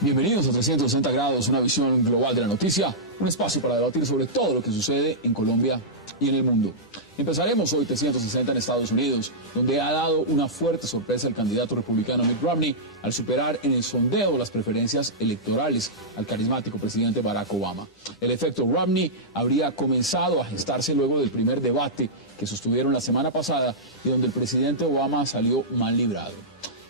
Bienvenidos a 360 grados, una visión global de la noticia, un espacio para debatir sobre todo lo que sucede en Colombia y en el mundo. Empezaremos hoy 360 en Estados Unidos, donde ha dado una fuerte sorpresa el candidato republicano Mitt Romney al superar en el sondeo las preferencias electorales al carismático presidente Barack Obama. El efecto Romney habría comenzado a gestarse luego del primer debate que sostuvieron la semana pasada y donde el presidente Obama salió mal librado.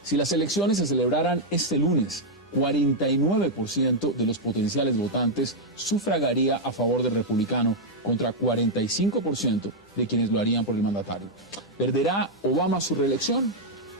Si las elecciones se celebraran este lunes, 49% de los potenciales votantes sufragaría a favor del republicano contra 45% de quienes lo harían por el mandatario. ¿Perderá Obama su reelección?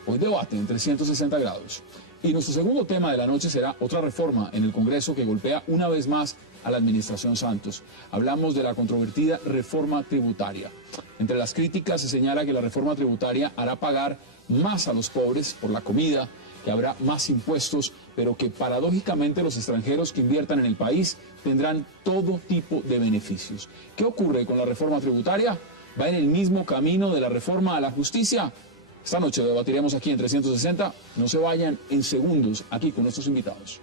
Hoy debate en 360 grados. Y nuestro segundo tema de la noche será otra reforma en el Congreso que golpea una vez más a la administración Santos. Hablamos de la controvertida reforma tributaria. Entre las críticas se señala que la reforma tributaria hará pagar más a los pobres por la comida, que habrá más impuestos, pero que paradójicamente los extranjeros que inviertan en el país tendrán todo tipo de beneficios. ¿Qué ocurre con la reforma tributaria? ¿Va en el mismo camino de la reforma a la justicia? Esta noche debatiremos aquí en 360. No se vayan en segundos aquí con nuestros invitados.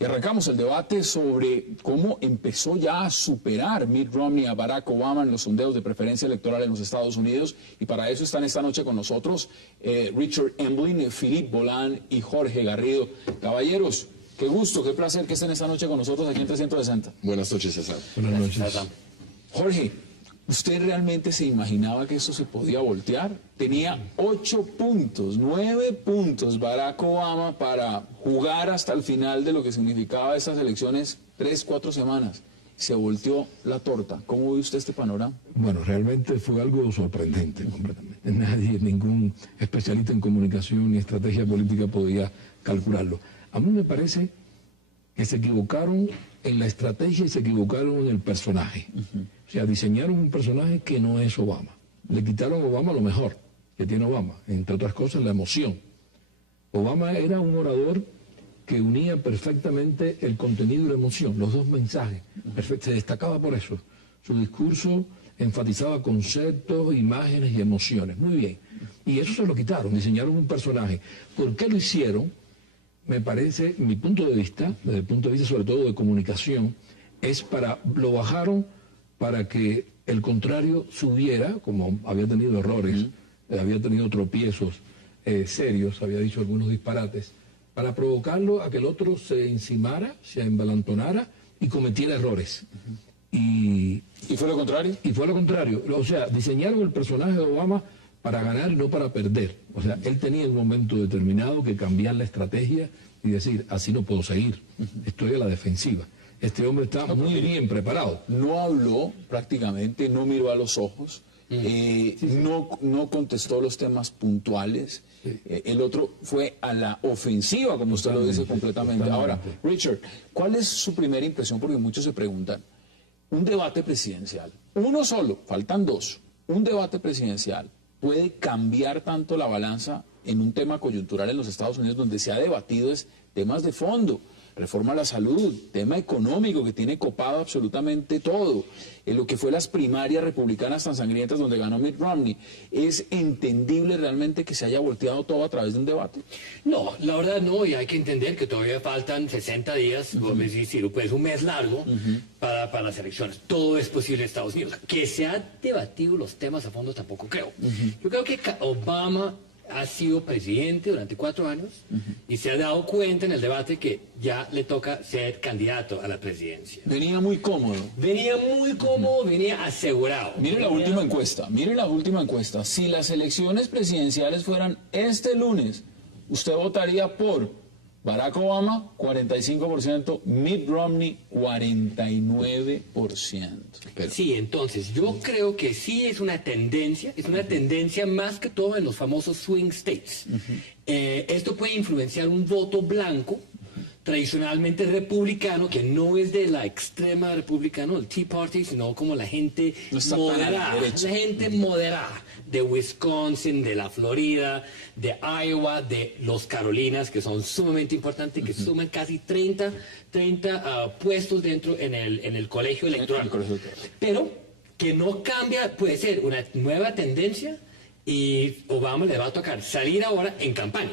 Y arrancamos el debate sobre cómo empezó ya a superar Mitt Romney a Barack Obama en los sondeos de preferencia electoral en los Estados Unidos. Y para eso están esta noche con nosotros Richard Emblin, Philippe Bolan y Jorge Garrido. Caballeros, qué gusto, qué placer que estén esta noche con nosotros aquí en 360. Buenas noches, César. Buenas noches. Jorge, ¿usted realmente se imaginaba que eso se podía voltear? Tenía 8 puntos, 9 puntos Barack Obama para jugar hasta el final de lo que significaba estas elecciones, 3, 4 semanas. Se volteó la torta. ¿Cómo ve usted este panorama? Bueno, realmente fue algo sorprendente completamente. Nadie, ningún especialista en comunicación ni estrategia política podía calcularlo. A mí me parece que se equivocaron en la estrategia y se equivocaron en el personaje. O sea, diseñaron un personaje que no es Obama. Le quitaron a Obama lo mejor que tiene Obama, entre otras cosas la emoción. Obama era un orador que unía perfectamente el contenido y la emoción, los dos mensajes. Perfecto, se destacaba por eso. Su discurso enfatizaba conceptos, imágenes y emociones. Muy bien. Y eso se lo quitaron, diseñaron un personaje. ¿Por qué lo hicieron? Me parece, mi punto de vista, desde el punto de vista sobre todo de comunicación, lo bajaron para que el contrario subiera, como había tenido errores, había tenido tropiezos serios, había dicho algunos disparates, para provocarlo a que el otro se encimara, se envalentonara y cometiera errores. ¿Y fue lo contrario? Y fue lo contrario. O sea, diseñaron el personaje de Obama para ganar y no para perder. O sea, él tenía en un momento determinado que cambiar la estrategia y decir, así no puedo seguir, estoy a la defensiva. Este hombre está muy bien preparado. No habló prácticamente, no miró a los ojos, no contestó los temas puntuales. Sí. El otro fue a la ofensiva, como usted lo dice completamente. Ahora, Richard, ¿cuál es su primera impresión? Porque muchos se preguntan, un debate presidencial, uno solo, faltan 2, un debate presidencial, ¿puede cambiar tanto la balanza en un tema coyuntural en los Estados Unidos donde se ha debatido temas de fondo? Reforma a la salud, tema económico que tiene copado absolutamente todo, lo que fue las primarias republicanas tan sangrientas donde ganó Mitt Romney. ¿Es entendible realmente que se haya volteado todo a través de un debate? No, la verdad no, y hay que entender que todavía faltan 60 días, pues un mes largo para las elecciones. Todo es posible en Estados Unidos. Que se han debatido los temas a fondo tampoco creo. Yo creo que Obama ha sido presidente durante 4 años y se ha dado cuenta en el debate que ya le toca ser candidato a la presidencia. Venía muy cómodo. Venía muy cómodo, venía asegurado. Mire la última encuesta. Si las elecciones presidenciales fueran este lunes, ¿usted votaría por Barack Obama, 45%, Mitt Romney, 49%? Pero... Sí, entonces, yo creo que sí es una tendencia más que todo en los famosos swing states. Esto puede influenciar un voto blanco tradicionalmente republicano, que no es de la extrema republicana, el Tea Party, sino como la gente No moderada, la gente moderada de Wisconsin, de la Florida, de Iowa, de los Carolinas, que son sumamente importantes, que suman casi 30 puestos dentro en el colegio electoral. Pero que no cambia, puede ser una nueva tendencia y Obama le va a tocar salir ahora en campaña.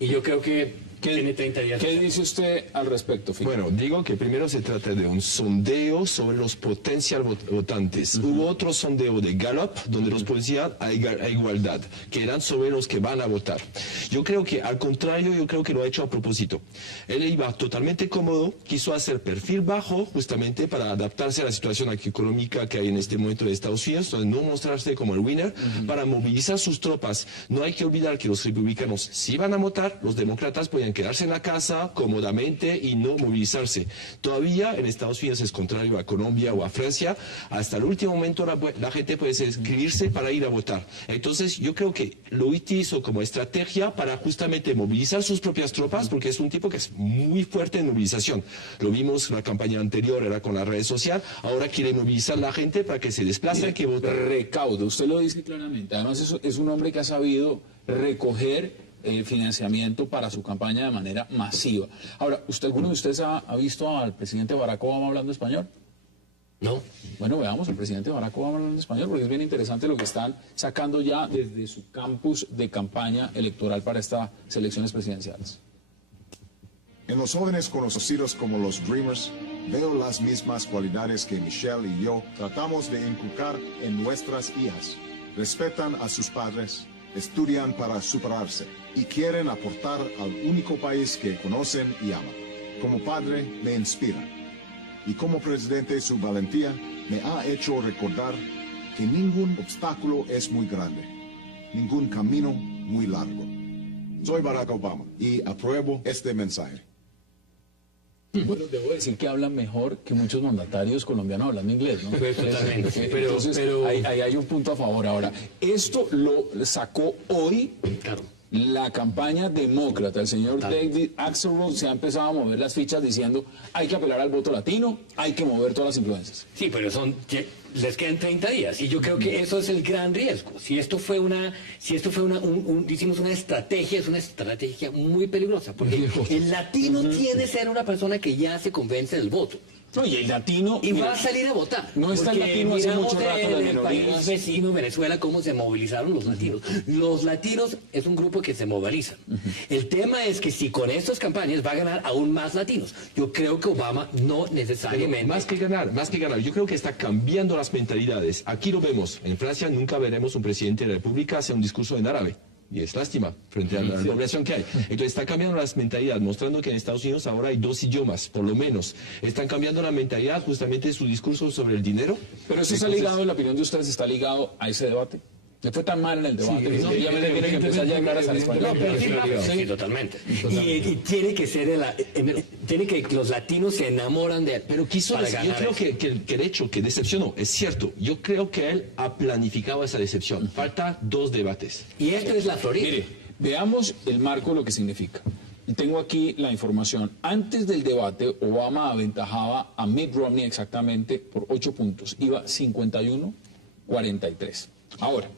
Y yo creo que tiene 30 días. ¿Qué dice usted al respecto, Fico? Bueno, digo que primero se trata de un sondeo sobre los potenciales votantes. Hubo otro sondeo de Gallup, donde los policías a igualdad, que eran sobre los que van a votar. Yo creo que, al contrario, yo creo que lo ha hecho a propósito. Él iba totalmente cómodo, quiso hacer perfil bajo, justamente para adaptarse a la situación económica que hay en este momento de Estados Unidos, donde no mostrarse como el winner, para movilizar sus tropas. No hay que olvidar que los republicanos sí van a votar, los demócratas pueden quedarse en la casa cómodamente y no movilizarse. Todavía en Estados Unidos es contrario a Colombia o a Francia. Hasta el último momento la gente puede inscribirse para ir a votar. Entonces yo creo que lo utilizó como estrategia para justamente movilizar sus propias tropas, porque es un tipo que es muy fuerte en movilización. Lo vimos en la campaña anterior, era con la red social. Ahora quiere movilizar a la gente para que se desplace, que vote. Recaudo, usted lo dice claramente. Además es un hombre que ha sabido recoger financiamiento para su campaña de manera masiva. Ahora, ¿alguno de ustedes ha visto al presidente Barack Obama hablando español? No. Bueno, veamos al presidente Barack Obama hablando español, porque es bien interesante lo que están sacando ya desde su campus de campaña electoral para estas elecciones presidenciales. En los jóvenes conocidos como los Dreamers, veo las mismas cualidades que Michelle y yo tratamos de inculcar en nuestras hijas. Respetan a sus padres, estudian para superarse y quieren aportar al único país que conocen y aman. Como padre me inspira y como presidente su valentía me ha hecho recordar que ningún obstáculo es muy grande, ningún camino muy largo. Soy Barack Obama y apruebo este mensaje. Bueno, debo decir que hablan mejor que muchos mandatarios colombianos hablando inglés, ¿no? Totalmente. Entonces, ahí hay un punto a favor. Ahora, esto lo sacó hoy la campaña demócrata. El señor David Axelrod se ha empezado a mover las fichas diciendo hay que apelar al voto latino, hay que mover todas las influencias. Sí, pero les quedan 30 días y yo creo que eso es el gran riesgo. Si esto fue hicimos una estrategia, es una estrategia muy peligrosa, porque el latino tiene que ser una persona que ya se convence del voto. No, y el latino... Y va a salir a votar. No está el latino hace mucho rato en el país vecino, Venezuela, cómo se movilizaron los latinos. Los latinos es un grupo que se moviliza. El tema es que si con estas campañas va a ganar aún más latinos. Yo creo que Obama no necesariamente... Pero más que ganar, yo creo que está cambiando las mentalidades. Aquí lo vemos. En Francia nunca veremos un presidente de la República hacer un discurso en árabe. Y es lástima frente a la población que hay. Entonces está cambiando las mentalidades, mostrando que en Estados Unidos ahora hay 2 idiomas, por lo menos. Están cambiando la mentalidad, justamente su discurso sobre el dinero. Pero eso está ligado, en la opinión de ustedes, está ligado a ese debate. ¿Le fue tan mal en el debate? Sí, obviamente tiene que empezar ya a hablar hasta el español. Sí, totalmente. Y tiene que ser tiene que los latinos se enamoran de él. Pero quiso decir, yo creo que el hecho que decepcionó es cierto. Yo creo que él ha planificado esa decepción. Falta 2 debates. Y esto es la Florida. Mire, veamos el marco, lo que significa. Y tengo aquí la información. Antes del debate, Obama aventajaba a Mitt Romney exactamente por 8 puntos. Iba 51-43. Ahora.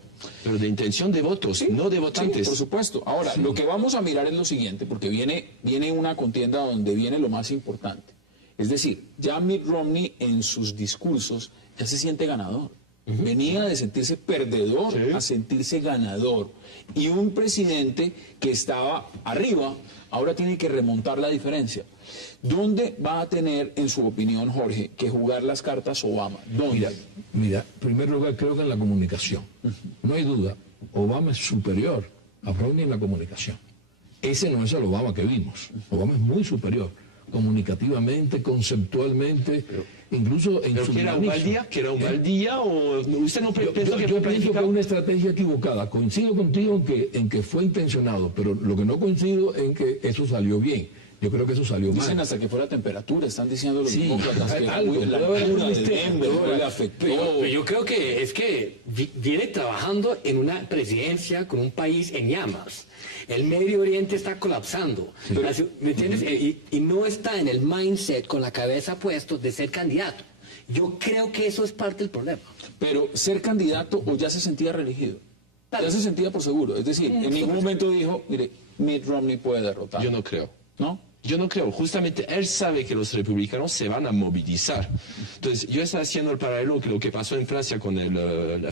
Pero de intención de votos, sí, no de votantes. Sí, por supuesto. Ahora, lo que vamos a mirar es lo siguiente, porque viene una contienda donde viene lo más importante. Es decir, ya Mitt Romney en sus discursos ya se siente ganador. Venía de sentirse perdedor a sentirse ganador. Y un presidente que estaba arriba ahora tiene que remontar la diferencia. ¿Dónde va a tener, en su opinión, Jorge, que jugar las cartas Obama? ¿Dónde? Mira, en primer lugar, creo que en la comunicación. No hay duda, Obama es superior a Romney en la comunicación. Ese no es el Obama que vimos. Obama es muy superior, comunicativamente, conceptualmente, incluso en su dinamismo. ¿Que era un mal día o usted no piensa que yo pienso que es una estrategia equivocada? Coincido contigo en que fue intencionado, pero lo que no coincido en que eso salió bien. Yo creo que eso salió Dicen mal. hasta que fue la temperatura, están diciendo los Sí, demócratas que algo, la puede haber altura algún de misterio, Denver ¿no? le afectó. Pero yo creo que es que viene trabajando en una presidencia con un país en llamas. El Medio Oriente está colapsando. ¿Me entiendes? Y no está en el mindset con la cabeza puesto de ser candidato. Yo creo que eso es parte del problema. Pero ser candidato o ya se sentía reelegido. Ya se sentía por seguro. Es decir, en ningún momento dijo, mire, Mitt Romney puede derrotar. Yo no creo. ¿No? Yo no creo, justamente él sabe que los republicanos se van a movilizar. Entonces, yo estaba haciendo el paralelo con lo que pasó en Francia con el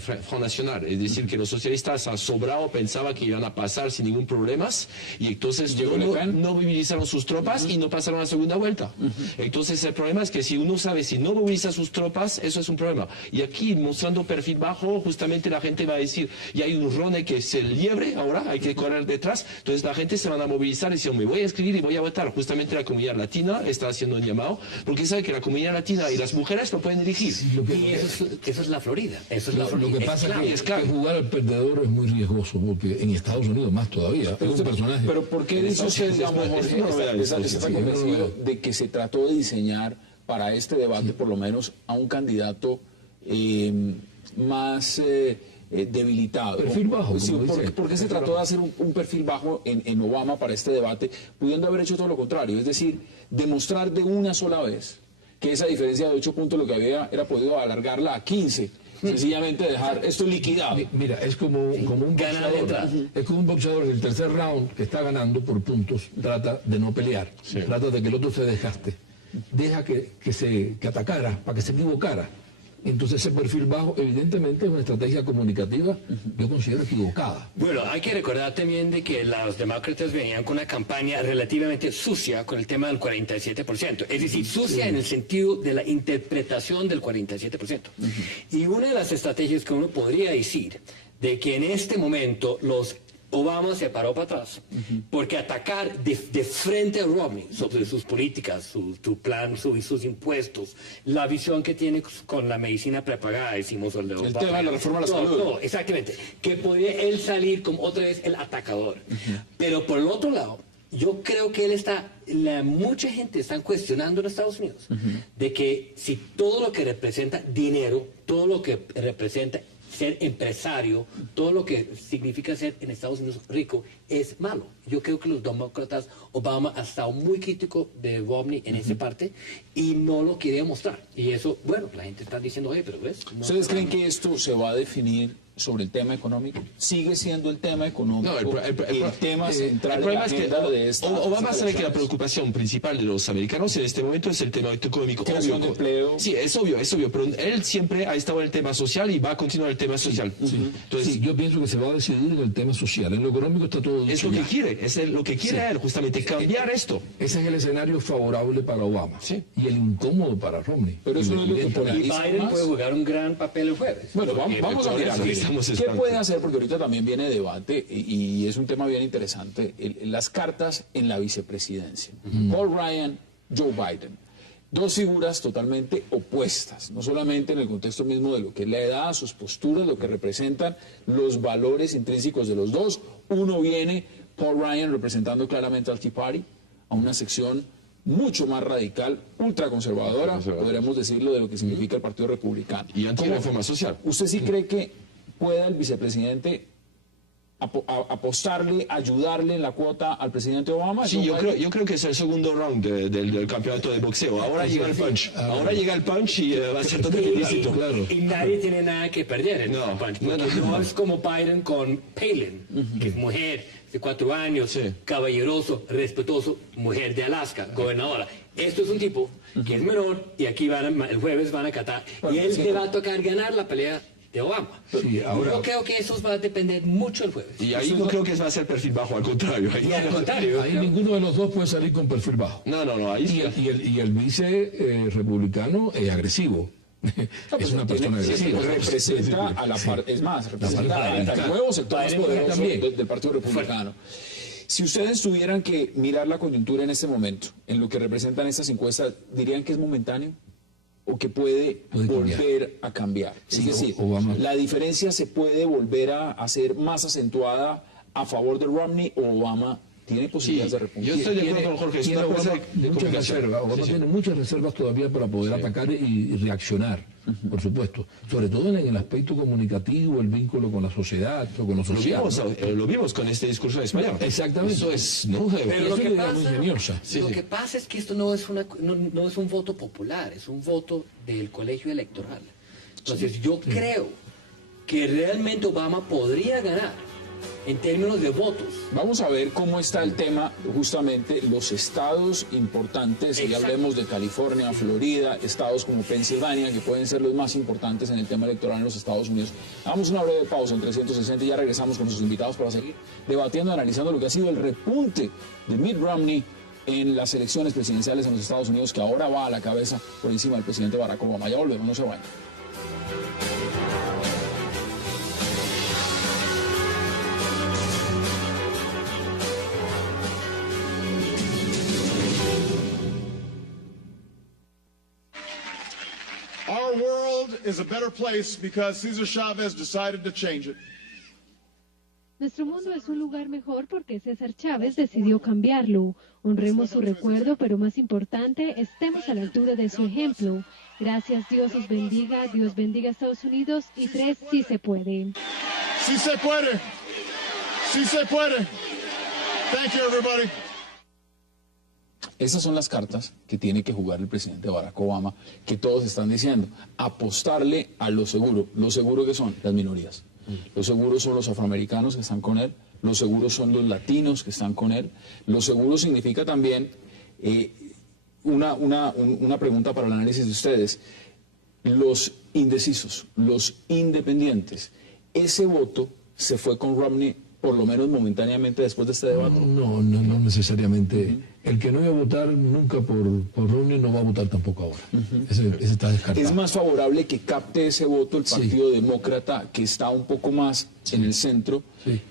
Front National, es decir, que los socialistas a sobrado pensaban que iban a pasar sin ningún problema, y entonces no movilizaron sus tropas y no pasaron a la segunda vuelta. Entonces, el problema es que si uno sabe si no moviliza sus tropas, eso es un problema. Y aquí, mostrando perfil bajo, justamente la gente va a decir, y hay un Rone que es el liebre ahora, hay que correr detrás, entonces la gente se van a movilizar y decir, me voy a escribir y voy a votar. Justamente la comunidad latina está haciendo un llamado, porque sabe que la comunidad latina y las mujeres lo pueden dirigir. Y eso es la Florida. Eso es la Florida. Lo que pasa es que claro. jugar al perdedor es muy riesgoso, porque en Estados Unidos más todavía. Es un personaje. Pero ¿por qué dice usted, digamos, Jorge, está convencido de que se trató de diseñar para este debate, por lo menos, a un candidato más debilitado? Perfil bajo, Sí, como dice. ¿por qué se trató de hacer un perfil bajo en Obama para este debate, pudiendo haber hecho todo lo contrario? Es decir, demostrar de una sola vez que esa diferencia de 8 puntos lo que había era podido alargarla a 15. Sencillamente dejar esto liquidado. Mira, es como un Ganar de entrada. boxeador. Es como un boxeador en el tercer round que está ganando por puntos, trata de no pelear. Trata de que el otro se desgaste. Deja que atacara, para que se equivocara. Entonces ese perfil bajo evidentemente es una estrategia comunicativa, yo considero equivocada. Bueno, hay que recordar también de que los demócratas venían con una campaña relativamente sucia con el tema del 47%. Es decir, sucia en el sentido de la interpretación del 47%. Y una de las estrategias que uno podría decir de que en este momento Obama se paró para atrás, porque atacar de frente a Romney sobre sus políticas, su plan, sus impuestos, la visión que tiene con la medicina prepagada, decimos, el tema de la reforma a la salud. No, exactamente. Que podría él salir como otra vez el atacador. Pero por el otro lado, yo creo que mucha gente está cuestionando en Estados Unidos de que si todo lo que representa dinero, todo lo que representa ser empresario, todo lo que significa ser en Estados Unidos rico es malo. Yo creo que los demócratas, Obama ha estado muy crítico de Romney en esa parte y no lo quería mostrar. Y eso, bueno, la gente está diciendo, oye, pero ves. No. ¿Ustedes creen que esto se va a definir sobre el tema económico? ¿Sigue siendo el tema económico el tema central el problema de la es que agenda de esta? Obama sabe que la preocupación principal de los americanos en este momento es el tema económico. Creación de empleo. Sí, es obvio, pero él siempre ha estado en el tema social y va a continuar el tema social. Entonces, Sí, yo pienso que se va a decidir en el tema social. En lo económico está todo es dicho lo que ya. quiere, lo que quiere él, justamente, cambiar esto. Ese es el escenario favorable para Obama Sí. y el incómodo para Romney. Pero eso no es lo que Evidentemente. Y polariza Biden más. puede jugar un gran papel el jueves. Bueno, Porque vamos a por mirar. eso ¿Qué estamos ¿Qué esperando. puede hacer? Porque ahorita también viene debate y es un tema bien interesante. Las cartas en la vicepresidencia. Paul Ryan, Joe Biden. Dos figuras totalmente opuestas, no solamente en el contexto mismo de lo que es la edad, sus posturas, lo que representan los valores intrínsecos de los dos. Uno viene, Paul Ryan, representando claramente al Tea Party, a una sección mucho más radical, ultraconservadora, podríamos decirlo, de lo que significa el Partido Republicano. Y antirreforma social. ¿Usted sí cree que pueda el vicepresidente apostarle, ayudarle en la cuota al presidente Obama? Sí, yo creo que es el segundo round del campeonato de boxeo. Ahora llega el punch. Ahora llega el punch y va a ser totalmente distinto. Claro. Y nadie tiene nada que perder en No, ese punch, no, porque no. no es como Biden con Palin, que es mujer de 4 años, Sí. caballeroso, respetuoso, mujer de Alaska, gobernadora. Esto es un tipo que es menor y aquí el jueves van a catar y él le va a tocar ganar la pelea de Obama. Sí, ahora- Yo creo que eso va a depender mucho el jueves. Y ahí no creo que va a ser perfil bajo, al contrario. Ahí- Y al contrario, Ahí ninguno de los dos puede salir con perfil bajo. No, ahí sí. Y el vice republicano es agresivo. Es una persona agresiva. Representa a la parte, es más, representa al nuevo sector más Biden poderoso también. del Partido Republicano. Si ustedes tuvieran que mirar la coyuntura en este momento, en lo que representan estas encuestas, ¿dirían que es momentáneo? ¿O que puede cambiar. volver a cambiar? Sí, es decir, Obama. ¿la diferencia se puede volver a hacer más acentuada a favor de Romney o Obama tiene posibilidades de repuntar. Yo estoy de acuerdo con Jorge, es Tiene una cosa Obama de muchas comunicación. reservas. Obama tiene muchas reservas todavía para poder atacar y reaccionar, por supuesto. Sobre todo en el aspecto comunicativo, el vínculo con la sociedad o con lo social. Lo vimos con este discurso en español. Exactamente. Eso es, ¿no? Pero lo es que una idea pasa, muy ingeniosa. lo que pasa es que esto no es, no es un voto popular, es un voto del colegio electoral. Entonces yo creo que realmente Obama podría ganar en términos de votos. Vamos a ver cómo está el tema, justamente los estados importantes, y ya Exacto. hablemos de California, Florida, estados como Pensilvania, que pueden ser los más importantes en el tema electoral en los Estados Unidos. Hagamos una breve pausa en 360 y ya regresamos con nuestros invitados para seguir debatiendo, analizando lo que ha sido el repunte de Mitt Romney en las elecciones presidenciales en los Estados Unidos, que ahora va a la cabeza por encima del presidente Barack Obama. Ya volvemos, no se vayan. Our world is a better place because Cesar Chavez decided to change it. Nuestro mundo es un lugar mejor porque César Chávez decidió cambiarlo. Honremos su recuerdo, pero más importante, estemos a la altura de su ejemplo. Gracias, Dios os bendiga, Dios bendiga a Estados Unidos y 3, sí se puede. Sí se puede. Sí se puede. Thank you, everybody. Esas son las cartas que tiene que jugar el presidente Barack Obama, que todos están diciendo, apostarle a lo seguro. Lo seguro que son las minorías. Los seguros son los afroamericanos que están con él, los seguros son los latinos que están con él. Lo seguro significa también una pregunta para el análisis de ustedes. Los indecisos, los independientes, ese voto se fue con Romney por lo menos momentáneamente después de este debate. No necesariamente. El que no iba a votar nunca por Romney no va a votar tampoco ahora. Ese está descartado. Es más favorable que capte ese voto el Partido Demócrata, que está un poco más en el centro,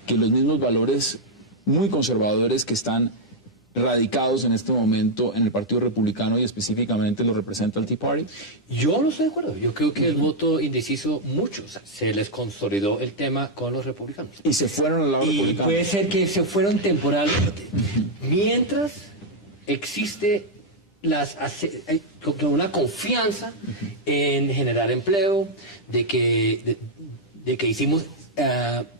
que los mismos valores muy conservadores que están radicados en este momento en el Partido Republicano y específicamente lo representa el Tea Party. Yo no estoy de acuerdo. Yo creo que el voto indeciso, muchos, se les consolidó el tema con los republicanos. Y se fueron al lado Y republicano. puede ser que se fueron temporalmente. Mientras existe una confianza en generar empleo, de que hicimos,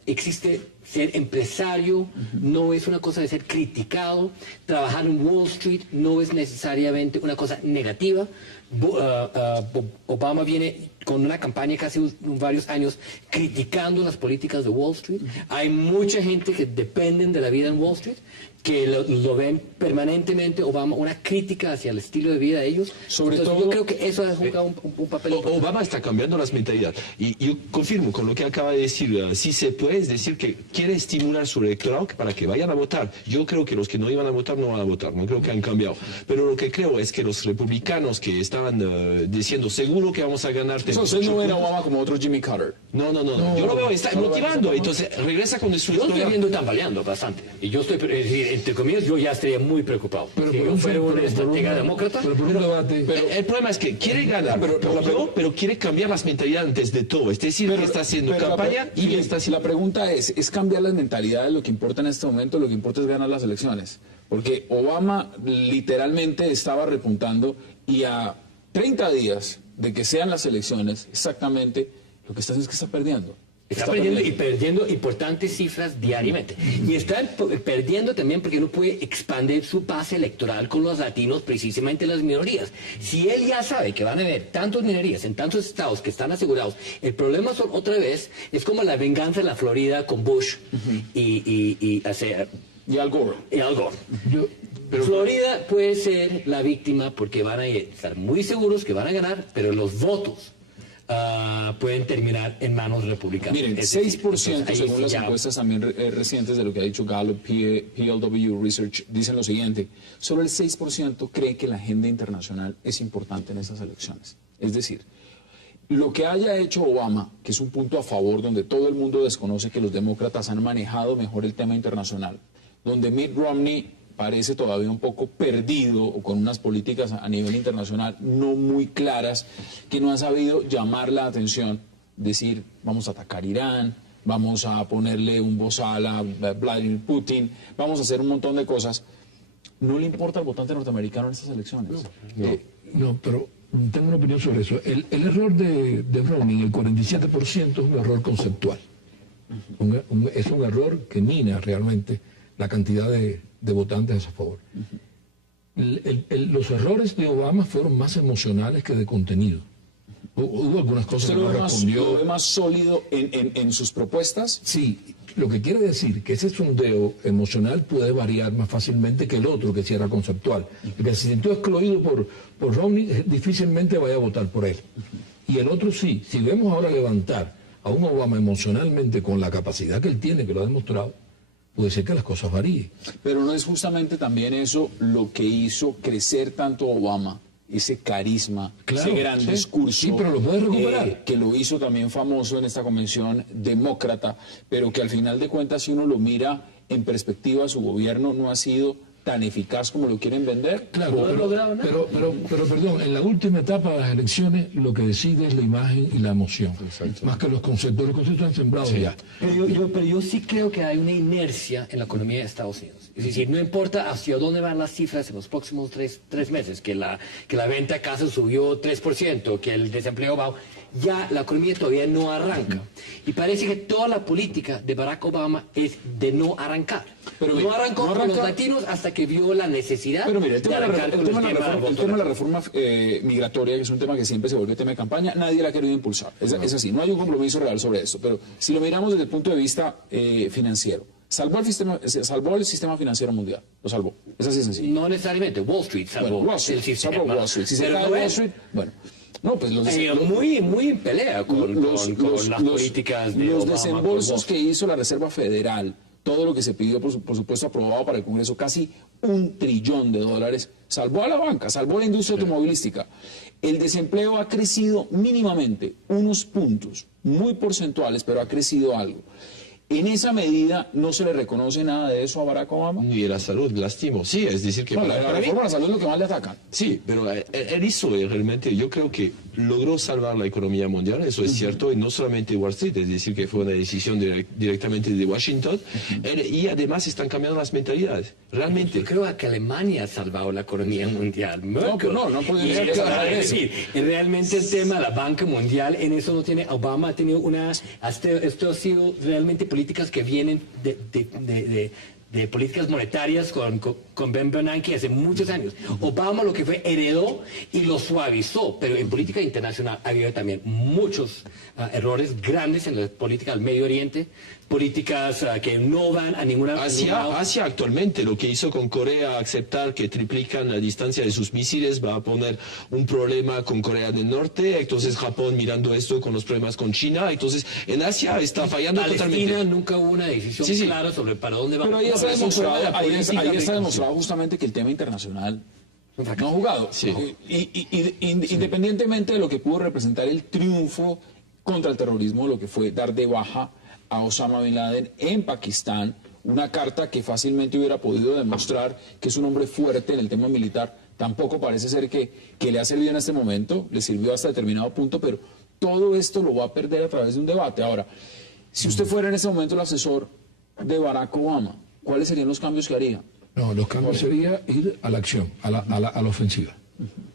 existe ser empresario, no es una cosa de ser criticado, trabajar en Wall Street no es necesariamente una cosa negativa. Obama viene con una campaña casi varios años criticando las políticas de Wall Street. Hay mucha gente que dependen de la vida en Wall Street, que lo ven permanentemente, Obama, una crítica hacia el estilo de vida de ellos. Sobre Entonces, todo, yo creo que eso ha jugado un papel importante. Obama está cambiando las mentalidades. Y yo confirmo con lo que acaba de decir, si se puede, es decir, que quiere estimular su electorado para que vayan a votar. Yo creo que los que no iban a votar no van a votar, no creo que han cambiado. Pero lo que creo es que los republicanos que estaban diciendo seguro que vamos a ganar... Eso usted no ve a Obama como otro Jimmy Carter. No. Yo lo veo, está motivando. Entonces regresa con su Yo estoy historia. viendo tambaleando bastante. Y yo estoy, es decir, entre comillas, yo ya estaría muy preocupado. Si yo fuera un estratega demócrata. Pero por un debate. El problema es que quiere ganar, pero quiere cambiar las mentalidades antes de todo. Es decir, que está haciendo pero campaña y está haciendo... La pregunta es cambiar las mentalidades. Lo que importa en este momento, lo que importa es ganar las elecciones. Porque Obama literalmente estaba repuntando y a 30 días de que sean las elecciones, exactamente lo que está haciendo es que está perdiendo. Está perdiendo importantes cifras diariamente. Y está perdiendo también porque no puede expandir su base electoral con los latinos, precisamente las minorías. Si él ya sabe que van a haber tantas minorías en tantos estados que están asegurados, el problema son, otra vez, es como la venganza en la Florida con Bush y Y Al Gore. Pero Florida puede ser la víctima porque van a estar muy seguros que van a ganar, pero los votos pueden terminar en manos republicanas. Miren, 6% según las encuestas también recientes de lo que ha dicho Gallup, PLW Research, dicen lo siguiente: solo el 6% cree que la agenda internacional es importante en esas elecciones. Es decir, lo que haya hecho Obama, que es un punto a favor, donde todo el mundo desconoce que los demócratas han manejado mejor el tema internacional, donde Mitt Romney parece todavía un poco perdido o con unas políticas a nivel internacional no muy claras, que no han sabido llamar la atención, decir, vamos a atacar Irán, vamos a ponerle un bozal a Vladimir Putin, vamos a hacer un montón de cosas. ¿No le importa al votante norteamericano en estas elecciones? No, pero tengo una opinión sobre eso. El error de Browning, el 47%, es un error conceptual. Es un error que mina realmente la cantidad de votantes a su favor. Los errores de Obama fueron más emocionales que de contenido. Hubo algunas cosas que no respondió. ¿Lo ve más sólido en sus propuestas? Sí, lo que quiere decir que ese sondeo emocional puede variar más fácilmente que el otro, que sí era conceptual. El que se sintió excluido por Romney difícilmente vaya a votar por él. Y el otro sí. Si vemos ahora levantar a un Obama emocionalmente con la capacidad que él tiene, que lo ha demostrado, puede ser que las cosas varíen. Pero no es justamente también eso lo que hizo crecer tanto a Obama, ese carisma, Claro, ese gran sí. discurso. Sí, pero lo puede recuperar. Que lo hizo también famoso en esta convención demócrata, pero que al final de cuentas, si uno lo mira en perspectiva, su gobierno no ha sido tan eficaz como lo quieren vender. Claro, No ha logrado nada. pero perdón, en la última etapa de las elecciones lo que decide es la imagen y la emoción, más que los conceptos. Los conceptos han sembrado ya. Pero yo sí creo que hay una inercia en la economía de Estados Unidos. Es decir, no importa hacia dónde van las cifras en los próximos tres meses, que la venta de casas subió 3%, que el desempleo bajó, ya la economía todavía no arranca. Y parece que toda la política de Barack Obama es de no arrancar. Pero no mire, arrancó no con los arranca- latinos hasta que vio la necesidad Pero mire, el de tema de la, arrancar el con tema de la reforma, el tema de la reforma migratoria, que es un tema que siempre se vuelve tema de campaña, nadie la ha querido impulsar. Es así, no hay un compromiso real sobre esto. Pero si lo miramos desde el punto de vista financiero, salvó el sistema financiero mundial, lo salvó. Es así de sencillo. No necesariamente, Wall Street salvó Bueno, Wall Street, el sistema. salvó Wall Street. Si se Pero cae no Wall es- Street, bueno. No, pues muy en pelea con las políticas de los Obama. desembolsos que hizo la Reserva Federal, todo lo que se pidió, por supuesto, aprobado para el Congreso, casi $1 trillón, salvó a la banca, salvó a la industria automovilística. El desempleo ha crecido mínimamente, unos puntos, muy porcentuales, pero ha crecido algo. En esa medida no se le reconoce nada de eso a Barack Obama. Y la salud, lastimo. Sí, es decir que... No, la para mí- reforma a la salud es lo que más le atacan. Sí, pero él hizo realmente, yo creo que logró salvar la economía mundial, eso es cierto, y no solamente Wall Street, es decir, que fue una decisión directamente de Washington, y además están cambiando las mentalidades, realmente. Yo creo que Alemania ha salvado la economía mundial. Merkel. No podría Y ser que salvara es eso. decir, realmente el tema de la banca mundial, en eso no tiene, Obama ha tenido esto ha sido realmente políticas que vienen de políticas monetarias con Ben Bernanke hace muchos años. Obama lo que fue heredó y lo suavizó, pero en política internacional ha habido también muchos errores grandes en la política del Medio Oriente, políticas que no van a ningún lado. Asia actualmente, lo que hizo con Corea, aceptar que triplican la distancia de sus misiles, va a poner un problema con Corea del Norte, entonces Japón mirando esto con los problemas con China, entonces en Asia está fallando Palestina totalmente. nunca hubo una decisión Sí, sí. clara sobre para dónde va. Pero ahí está No, es un demostrado, problema de ahí política está de- demostrado justamente que el tema internacional no ha jugado. Sí. Independientemente de lo que pudo representar el triunfo contra el terrorismo, lo que fue dar de baja a Osama Bin Laden en Pakistán, una carta que fácilmente hubiera podido demostrar que es un hombre fuerte en el tema militar, tampoco parece ser que le ha servido en este momento, le sirvió hasta determinado punto, pero todo esto lo va a perder a través de un debate. Ahora, si usted fuera en este momento el asesor de Barack Obama, ¿cuáles serían los cambios que haría? No, los cambios sería ir a la acción, a la ofensiva.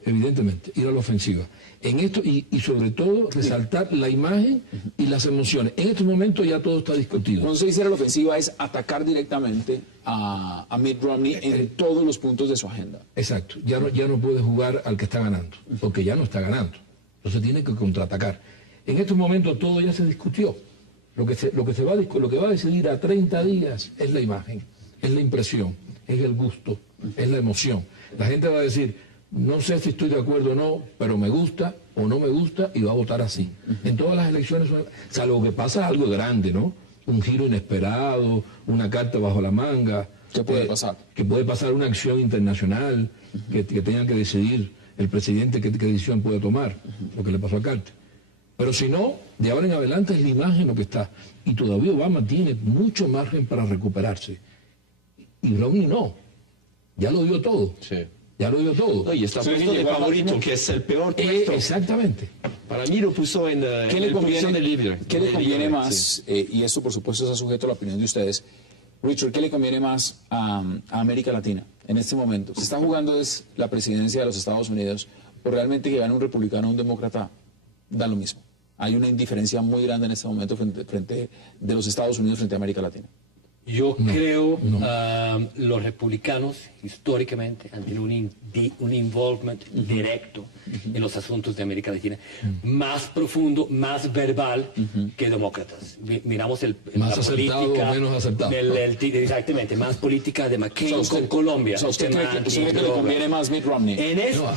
Evidentemente, ir a la ofensiva. En esto, y sobre todo, resaltar la imagen y las emociones. En estos momentos ya todo está discutido. Cuando se dice la ofensiva es atacar directamente a Mitt Romney en todos los puntos de su agenda. Exacto, ya no puede jugar al que está ganando, porque ya no está ganando. Entonces tiene que contraatacar. En estos momentos todo ya se discutió. Lo que va a decidir a 30 días es la imagen, es la impresión, es el gusto, es la emoción. La gente va a decir, no sé si estoy de acuerdo o no, pero me gusta o no me gusta y va a votar así. En todas las elecciones, salvo que pasa algo grande, ¿no? Un giro inesperado, una carta bajo la manga. ¿Qué puede pasar? Que puede pasar una acción internacional, que tenga que decidir el presidente qué decisión puede tomar, lo que le pasó a Carter. Pero si no, de ahora en adelante es la imagen lo que está. Y todavía Obama tiene mucho margen para recuperarse. Y Romney no. Ya lo dio todo. Sí. Ya lo dio todo. No, y está Sí, puesto de llegó al favorito, máximo. que es el peor puesto. Exactamente. Para mí lo puso en ¿Qué le posición de conviene, líder. ¿qué le De conviene líder, más? sí. Y esto, por supuesto, está sujeto a la opinión de ustedes. Richard, ¿qué le conviene más a América Latina en este momento? ¿Se está jugando es la presidencia de los Estados Unidos o realmente que gane un republicano o un demócrata? Da lo mismo. Hay una indiferencia muy grande en este momento frente de los Estados Unidos frente a América Latina. Yo creo los republicanos históricamente han tenido un involvement directo en los asuntos de América Latina, más profundo, más verbal que demócratas. Miramos Más la acertado política, o menos acertado. Exactamente, más política de McCain con Colombia. O sea, ¿usted cree que le Droga. conviene más Mitt Romney?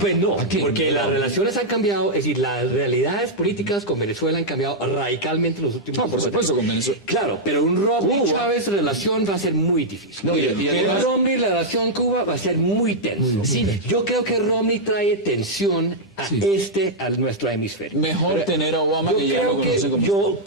Pues no, aquí, porque las relaciones han cambiado, es decir, las realidades políticas con Venezuela han cambiado radicalmente en los últimos No, por supuesto, con Venezuela. Claro, pero un Romney-Chávez relación va a ser muy difícil. No, y además- Romney, la relación Cuba va a ser muy tenso. Sí, yo creo que Romney trae tensión a nuestro hemisferio. Mejor tener a Obama Yo que ya lo creo conoce que como... yo,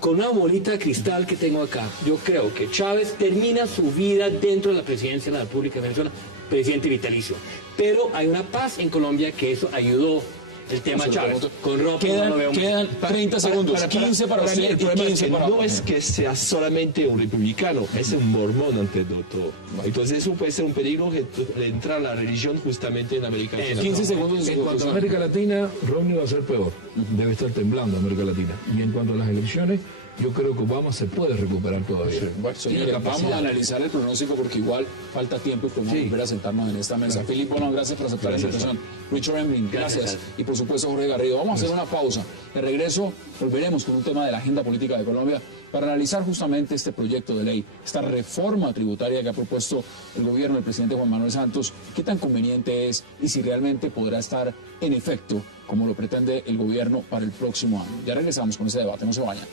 con una bolita de cristal que tengo acá, yo creo que Chávez termina su vida dentro de la presidencia de la República de Venezuela, presidente vitalicio. Pero hay una paz en Colombia que eso ayudó el tema Chávez. Con Romney no lo veo mucho. Quedan 30 segundos, 15 para mí usted el y problema es 15 que para no es que sea solamente un republicano, es un mormón ante todo. Entonces eso puede ser un peligro que entra la religión justamente en América Latina. 15 segundos. En cuanto a América Latina, Romney va a ser peor. Debe estar temblando América Latina. Y en cuanto a las elecciones, yo creo que Obama se puede recuperar todavía. Bueno, señores, Tiene vamos capacidad. a analizar el pronóstico porque igual falta tiempo y podemos volver a sentarnos en esta mesa. Philip Bono, gracias por aceptar la invitación. Richard Emling, gracias. Y por supuesto Jorge Garrido. Vamos a hacer una pausa. De regreso volveremos con un tema de la agenda política de Colombia para analizar justamente este proyecto de ley, esta reforma tributaria que ha propuesto el gobierno del presidente Juan Manuel Santos, qué tan conveniente es y si realmente podrá estar en efecto como lo pretende el gobierno para el próximo año. Ya regresamos con ese debate, no se vayan.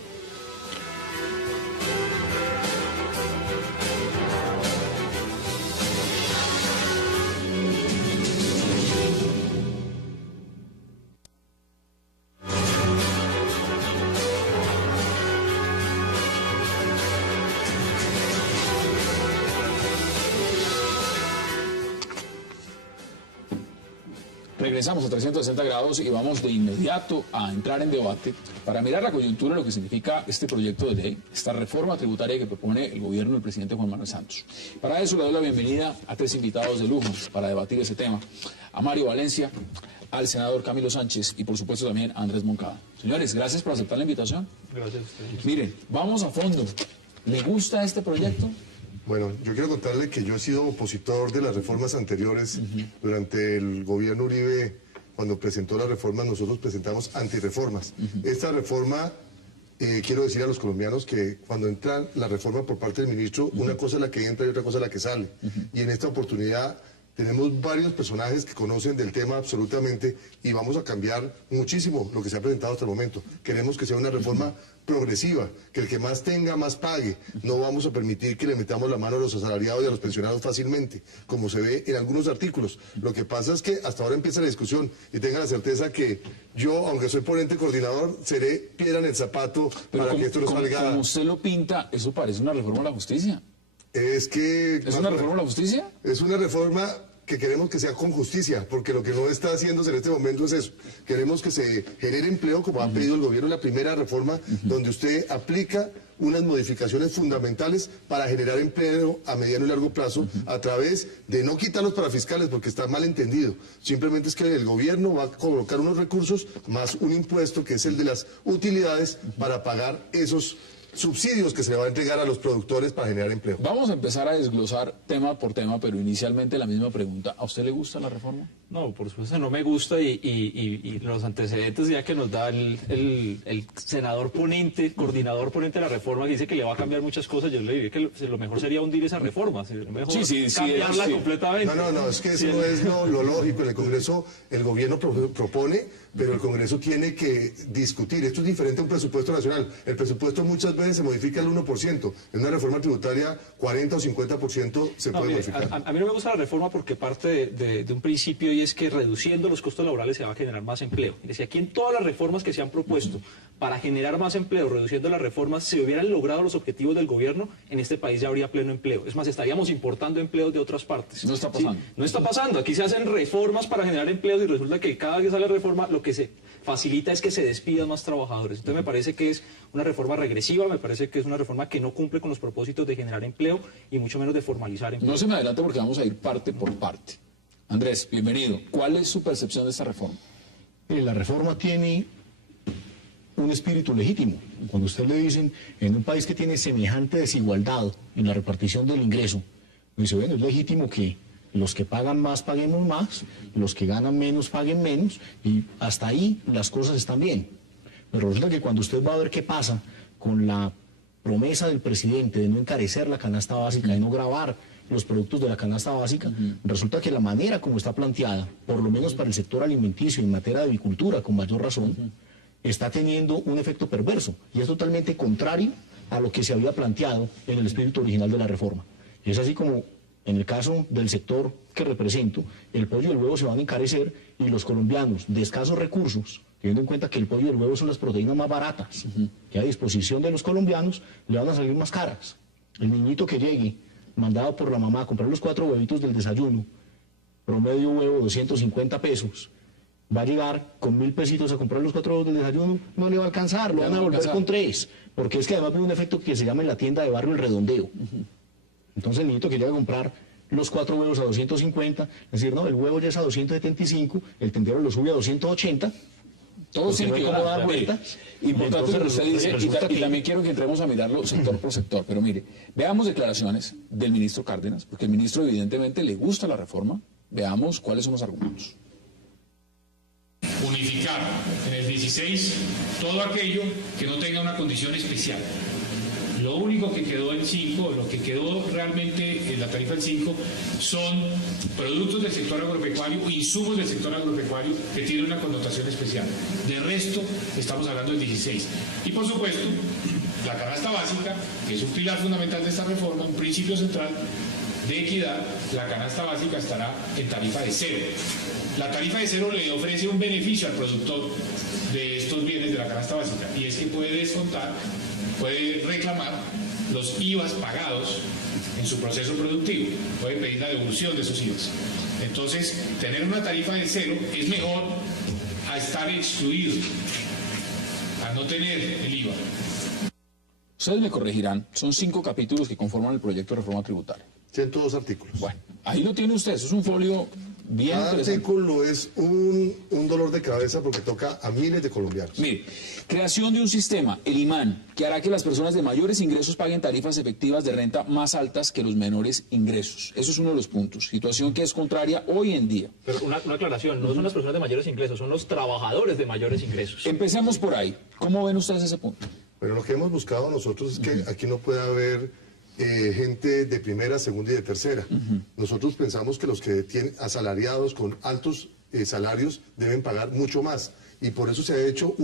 Regresamos a 360 grados y vamos de inmediato a entrar en debate para mirar la coyuntura de lo que significa este proyecto de ley, esta reforma tributaria que propone el gobierno del presidente Juan Manuel Santos. Para eso le doy la bienvenida a tres invitados de lujo para debatir ese tema. A Mario Valencia, al senador Camilo Sánchez y por supuesto también a Andrés Moncada. Señores, gracias por aceptar la invitación. Gracias a ustedes. Miren, vamos a fondo. ¿Le gusta este proyecto? Bueno, yo quiero contarle que yo he sido opositor de las reformas anteriores. Durante el gobierno Uribe, cuando presentó las reformas, nosotros presentamos antirreformas. Esta reforma, quiero decir a los colombianos que cuando entra la reforma por parte del ministro, una cosa es la que entra y otra cosa es la que sale. Y en esta oportunidad tenemos varios personajes que conocen del tema absolutamente y vamos a cambiar muchísimo lo que se ha presentado hasta el momento. Queremos que sea una reforma progresiva, que el que más tenga, más pague. No vamos a permitir que le metamos la mano a los asalariados y a los pensionados fácilmente, como se ve en algunos artículos. Lo que pasa es que hasta ahora empieza la discusión y tenga la certeza que yo, aunque soy ponente coordinador, seré piedra en el zapato para que esto no salga. Como usted lo pinta, eso parece una reforma a la justicia. Es que... ¿Es una reforma a la justicia? Es una reforma que queremos que sea con justicia, porque lo que no está haciéndose en este momento es eso. Queremos que se genere empleo, como ha pedido el gobierno en la primera reforma, donde usted aplica unas modificaciones fundamentales para generar empleo a mediano y largo plazo a través de no quitar los parafiscales, porque está mal entendido. Simplemente es que el gobierno va a colocar unos recursos más un impuesto que es el de las utilidades para pagar esos subsidios que se le va a entregar a los productores para generar empleo. Vamos a empezar a desglosar tema por tema, pero inicialmente la misma pregunta. ¿A usted le gusta la reforma? No, por supuesto no me gusta y los antecedentes ya que nos da el senador ponente, coordinador ponente de la reforma, que dice que le va a cambiar muchas cosas, yo le diría que lo mejor sería hundir esa reforma, mejor cambiarla completamente. No, es que eso no es lo lógico. En el Congreso el gobierno propone, pero el Congreso tiene que discutir. Esto es diferente a un presupuesto nacional. El presupuesto muchas veces se modifica el 1%. En una reforma tributaria, 40 o 50% se puede modificar. A mí no me gusta la reforma porque parte de un principio y es que reduciendo los costos laborales se va a generar más empleo. Y si aquí en todas las reformas que se han propuesto para generar más empleo, reduciendo las reformas, se hubieran logrado los objetivos del gobierno, en este país ya habría pleno empleo. Es más, estaríamos importando empleos de otras partes. No está pasando. Sí, no está pasando. Aquí se hacen reformas para generar empleos y resulta que cada vez que sale reforma, lo que se facilita es que se despidan más trabajadores. Entonces me parece que es una reforma regresiva, me parece que es una reforma que no cumple con los propósitos de generar empleo y mucho menos de formalizar empleo. No se me adelante porque vamos a ir parte por parte. Andrés, bienvenido. ¿Cuál es su percepción de esta reforma? La reforma tiene un espíritu legítimo. Cuando usted le dicen, en un país que tiene semejante desigualdad en la repartición del ingreso, dice, bueno, es legítimo que los que pagan más paguemos más, los que ganan menos paguen menos, y hasta ahí las cosas están bien. Pero resulta que cuando usted va a ver qué pasa con la promesa del presidente de no encarecer la canasta básica, de no gravar los productos de la canasta básica, resulta que la manera como está planteada, por lo menos para el sector alimenticio y en materia de avicultura, con mayor razón, está teniendo un efecto perverso y es totalmente contrario a lo que se había planteado en el espíritu original de la reforma. Y es así como, en el caso del sector que represento, el pollo y el huevo se van a encarecer y los colombianos de escasos recursos, teniendo en cuenta que el pollo y el huevo son las proteínas más baratas que a disposición de los colombianos, le van a salir más caras. El niñito que llegue, mandado por la mamá a comprar los 4 huevitos del desayuno, promedio huevo 250 pesos, va a llegar con 1.000 pesitos a comprar los 4 huevos del desayuno, no le va a alcanzar, lo van a volver con 3, porque es que además tiene un efecto que se llama en la tienda de barrio el redondeo. Entonces el niñito que llega a comprar los 4 huevos a 250, es decir, no, el huevo ya es a 275, el tendero lo sube a 280, Todos tienen que dar vueltas. Importante lo que usted dice, y también quiero que entremos a mirarlo sector por sector. Pero mire, veamos declaraciones del ministro Cárdenas, porque el ministro evidentemente le gusta la reforma. Veamos cuáles son los argumentos. Unificar en el 16 todo aquello que no tenga una condición especial. Lo único que quedó en 5, lo que quedó realmente en la tarifa del 5, son productos del sector agropecuario, insumos del sector agropecuario que tienen una connotación especial. De resto, estamos hablando del 16. Y por supuesto, la canasta básica, que es un pilar fundamental de esta reforma, un principio central de equidad, la canasta básica estará en tarifa de 0. La tarifa de 0 le ofrece un beneficio al productor de estos bienes de la canasta básica, y es que puede descontar, puede reclamar los IVAs pagados en su proceso productivo, puede pedir la devolución de esos IVAs. Entonces, tener una tarifa de 0 es mejor a estar excluido, a no tener el IVA. Ustedes me corregirán, son 5 capítulos que conforman el proyecto de reforma tributaria. 102 artículos. Bueno, ahí lo tiene usted, eso es un folio bien Cada interesante. artículo es un dolor de cabeza porque toca a miles de colombianos. Mire, creación de un sistema, el IMAN, que hará que las personas de mayores ingresos paguen tarifas efectivas de renta más altas que los menores ingresos. Eso es uno de los puntos, situación que es contraria hoy en día. Pero una aclaración, no son las personas de mayores ingresos, son los trabajadores de mayores ingresos. Empecemos por ahí. ¿Cómo ven ustedes ese punto? Pero lo que hemos buscado nosotros es que aquí no pueda haber gente de primera, segunda y de tercera. Nosotros pensamos que los que tienen asalariados con altos salarios deben pagar mucho más. Y por eso se ha hecho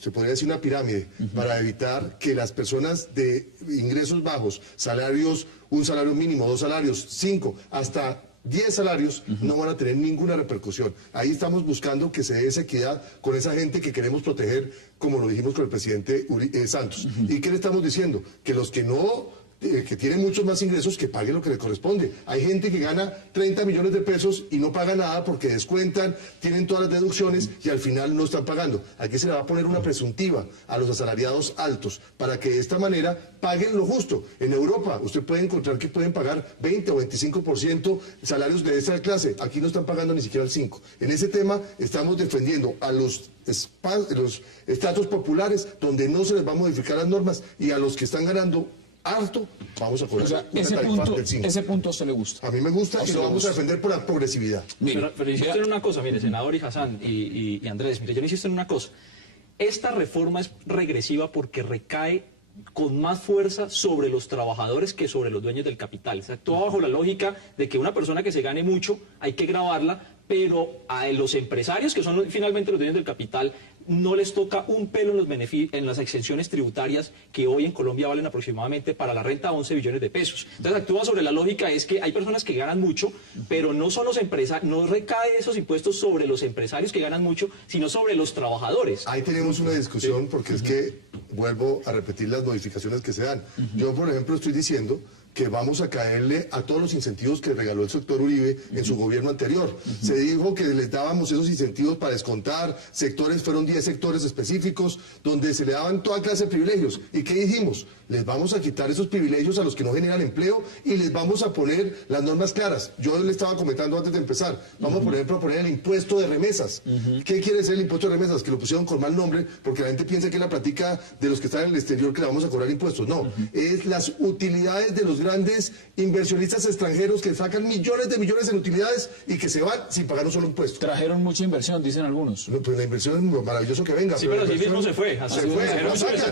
se podría decir una pirámide, para evitar que las personas de ingresos bajos, salarios, un salario mínimo, 2 salarios, 5, hasta 10 salarios, no van a tener ninguna repercusión. Ahí estamos buscando que se dé esa equidad con esa gente que queremos proteger, como lo dijimos con el presidente Santos. ¿Y qué le estamos diciendo? Que los que no, que tienen muchos más ingresos, que paguen lo que le corresponde. Hay gente que gana 30 millones de pesos y no paga nada porque descuentan, tienen todas las deducciones y al final no están pagando. Aquí se le va a poner una presuntiva a los asalariados altos para que de esta manera paguen lo justo. En Europa usted puede encontrar que pueden pagar 20 o 25% salarios de esa clase. Aquí no están pagando ni siquiera el 5%. En ese tema estamos defendiendo a los estratos populares donde no se les va a modificar las normas y a los que están ganando alto, vamos a cobrar. O sea, una tarifa del 5. ese punto a usted le gusta. A mí me gusta y lo vamos a defender por la progresividad. Pero insisto en una cosa, mire, senador y Hassan y Andrés, mire, yo insisto en una cosa. Esta reforma es regresiva porque recae con más fuerza sobre los trabajadores que sobre los dueños del capital. Se actúa bajo la lógica de que una persona que se gane mucho hay que gravarla, pero a los empresarios, que son finalmente los dueños del capital, no les toca un pelo en las exenciones tributarias que hoy en Colombia valen aproximadamente para la renta 11 billones de pesos. Entonces actúa sobre la lógica es que hay personas que ganan mucho, pero no son los empresarios, no recaen esos impuestos sobre los empresarios que ganan mucho, sino sobre los trabajadores. Ahí tenemos una discusión porque es que vuelvo a repetir las modificaciones que se dan. Yo, por ejemplo, estoy diciendo que vamos a caerle a todos los incentivos que regaló el sector Uribe en su gobierno anterior. Se dijo que les dábamos esos incentivos para descontar sectores, fueron 10 sectores específicos donde se le daban toda clase de privilegios. ¿Y qué dijimos? Les vamos a quitar esos privilegios a los que no generan empleo y les vamos a poner las normas claras. Yo le estaba comentando antes de empezar, vamos a proponer el impuesto de remesas. ¿Qué quiere decir el impuesto de remesas? Que lo pusieron con mal nombre porque la gente piensa que es la práctica de los que están en el exterior que le vamos a cobrar impuestos. No, es las utilidades de los grandes inversionistas extranjeros que sacan millones de millones en utilidades y que se van sin pagar un solo impuesto. Trajeron mucha inversión, dicen algunos. No, pues la inversión es maravilloso que venga. Sí, pero así mismo se fue.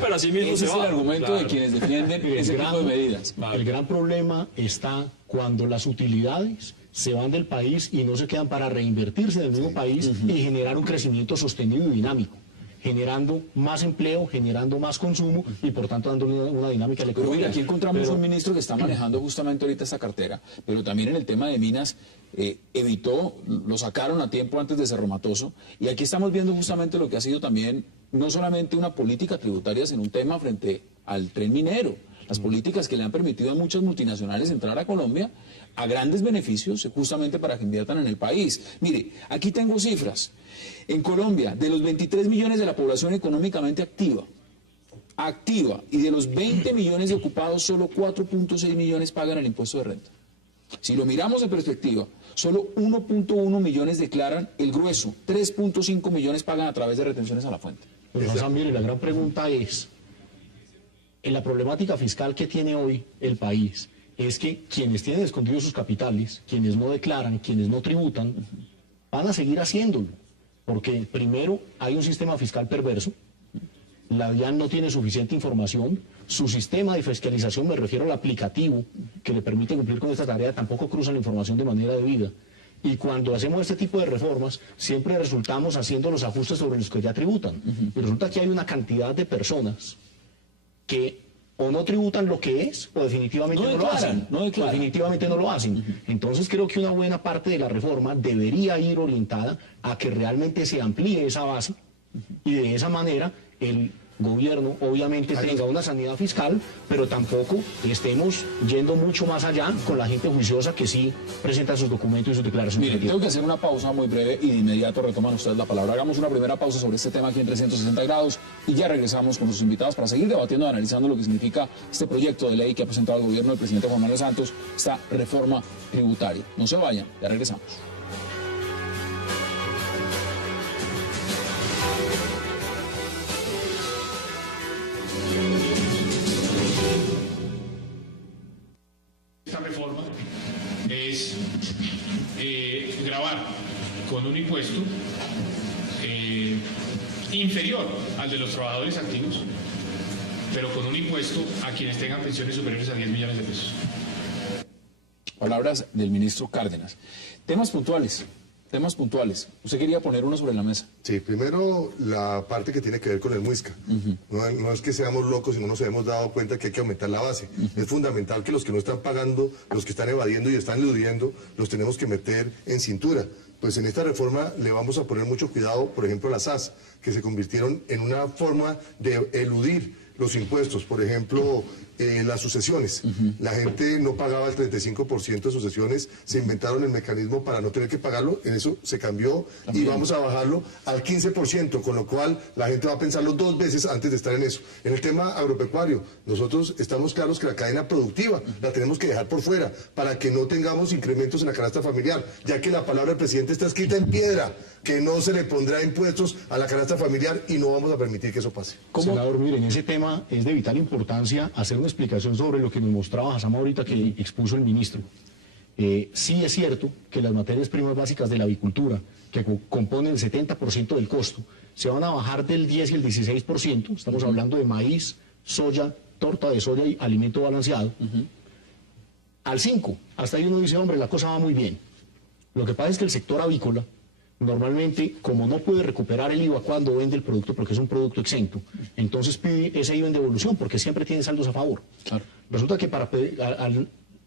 Pero así mismo se es va. el argumento de quienes defienden ese tipo de medidas. El gran problema está cuando las utilidades se van del país y no se quedan para reinvertirse en el mismo país y generar un crecimiento sostenido y dinámico, generando más empleo, generando más consumo y por tanto dando una dinámica a la Pero economía. mira, aquí encontramos un ministro que está manejando justamente ahorita esta cartera, pero también en el tema de minas lo sacaron a tiempo antes de Cerro Matoso, y aquí estamos viendo justamente lo que ha sido también no solamente una política tributaria, sino un tema frente al tren minero. Las políticas que le han permitido a muchas multinacionales entrar a Colombia a grandes beneficios justamente para que inviertan en el país. Mire, aquí tengo cifras. En Colombia, de los 23 millones de la población económicamente activa, y de los 20 millones de ocupados, solo 4.6 millones pagan el impuesto de renta. Si lo miramos en perspectiva, solo 1.1 millones declaran el grueso, 3.5 millones pagan a través de retenciones a la fuente. Pero Hassan, mire, la gran pregunta es, en la problemática fiscal que tiene hoy el país, es que quienes tienen escondidos sus capitales, quienes no declaran, quienes no tributan, van a seguir haciéndolo. Porque primero hay un sistema fiscal perverso, la DIAN no tiene suficiente información, su sistema de fiscalización, me refiero al aplicativo que le permite cumplir con esta tarea, tampoco cruza la información de manera debida. Y cuando hacemos este tipo de reformas, siempre resultamos haciendo los ajustes sobre los que ya tributan. Y resulta que hay una cantidad de personas que o no tributan lo que es, o definitivamente no lo hacen. Definitivamente no lo hacen. Entonces creo que una buena parte de la reforma debería ir orientada a que realmente se amplíe esa base y de esa manera el gobierno obviamente tenga una sanidad fiscal, pero tampoco estemos yendo mucho más allá con la gente juiciosa que sí presenta sus documentos y sus declaraciones. Mire, tengo que hacer una pausa muy breve y de inmediato retoman ustedes la palabra. Hagamos una primera pausa sobre este tema aquí en 360 grados y ya regresamos con sus invitados para seguir debatiendo y analizando lo que significa este proyecto de ley que ha presentado el gobierno del presidente Juan Manuel Santos, esta reforma tributaria. No se vayan, ya regresamos. Gravar con un impuesto inferior al de los trabajadores activos, pero con un impuesto a quienes tengan pensiones superiores a 10 millones de pesos. Palabras del ministro Cárdenas. Temas puntuales. Usted quería poner uno sobre la mesa. Sí, primero la parte que tiene que ver con el MUISCA. No es que seamos locos y no nos hemos dado cuenta que hay que aumentar la base. Es fundamental que los que no están pagando, los que están evadiendo y están eludiendo, los tenemos que meter en cintura. Pues en esta reforma le vamos a poner mucho cuidado, por ejemplo, las SAS, que se convirtieron en una forma de eludir los impuestos. Por ejemplo, las sucesiones. La gente no pagaba el 35% de sucesiones, se inventaron el mecanismo para no tener que pagarlo, en eso se cambió y vamos a bajarlo al 15%, con lo cual la gente va a pensarlo 2 veces antes de estar en eso. En el tema agropecuario, nosotros estamos claros que la cadena productiva la tenemos que dejar por fuera para que no tengamos incrementos en la canasta familiar, ya que la palabra del presidente está escrita en piedra, que no se le pondrá impuestos a la canasta familiar y no vamos a permitir que eso pase. Senador, miren, ese tema es de vital importancia hacer una explicación sobre lo que nos mostraba Hassan ahorita que expuso el ministro. Sí es cierto que las materias primas básicas de la avicultura, que componen el 70% del costo, se van a bajar del 10 y el 16%, estamos hablando de maíz, soya, torta de soya y alimento balanceado, al 5%. Hasta ahí uno dice, hombre, la cosa va muy bien. Lo que pasa es que el sector avícola, normalmente, como no puede recuperar el IVA cuando vende el producto porque es un producto exento, entonces pide ese IVA en devolución porque siempre tiene saldos a favor. Claro. Resulta que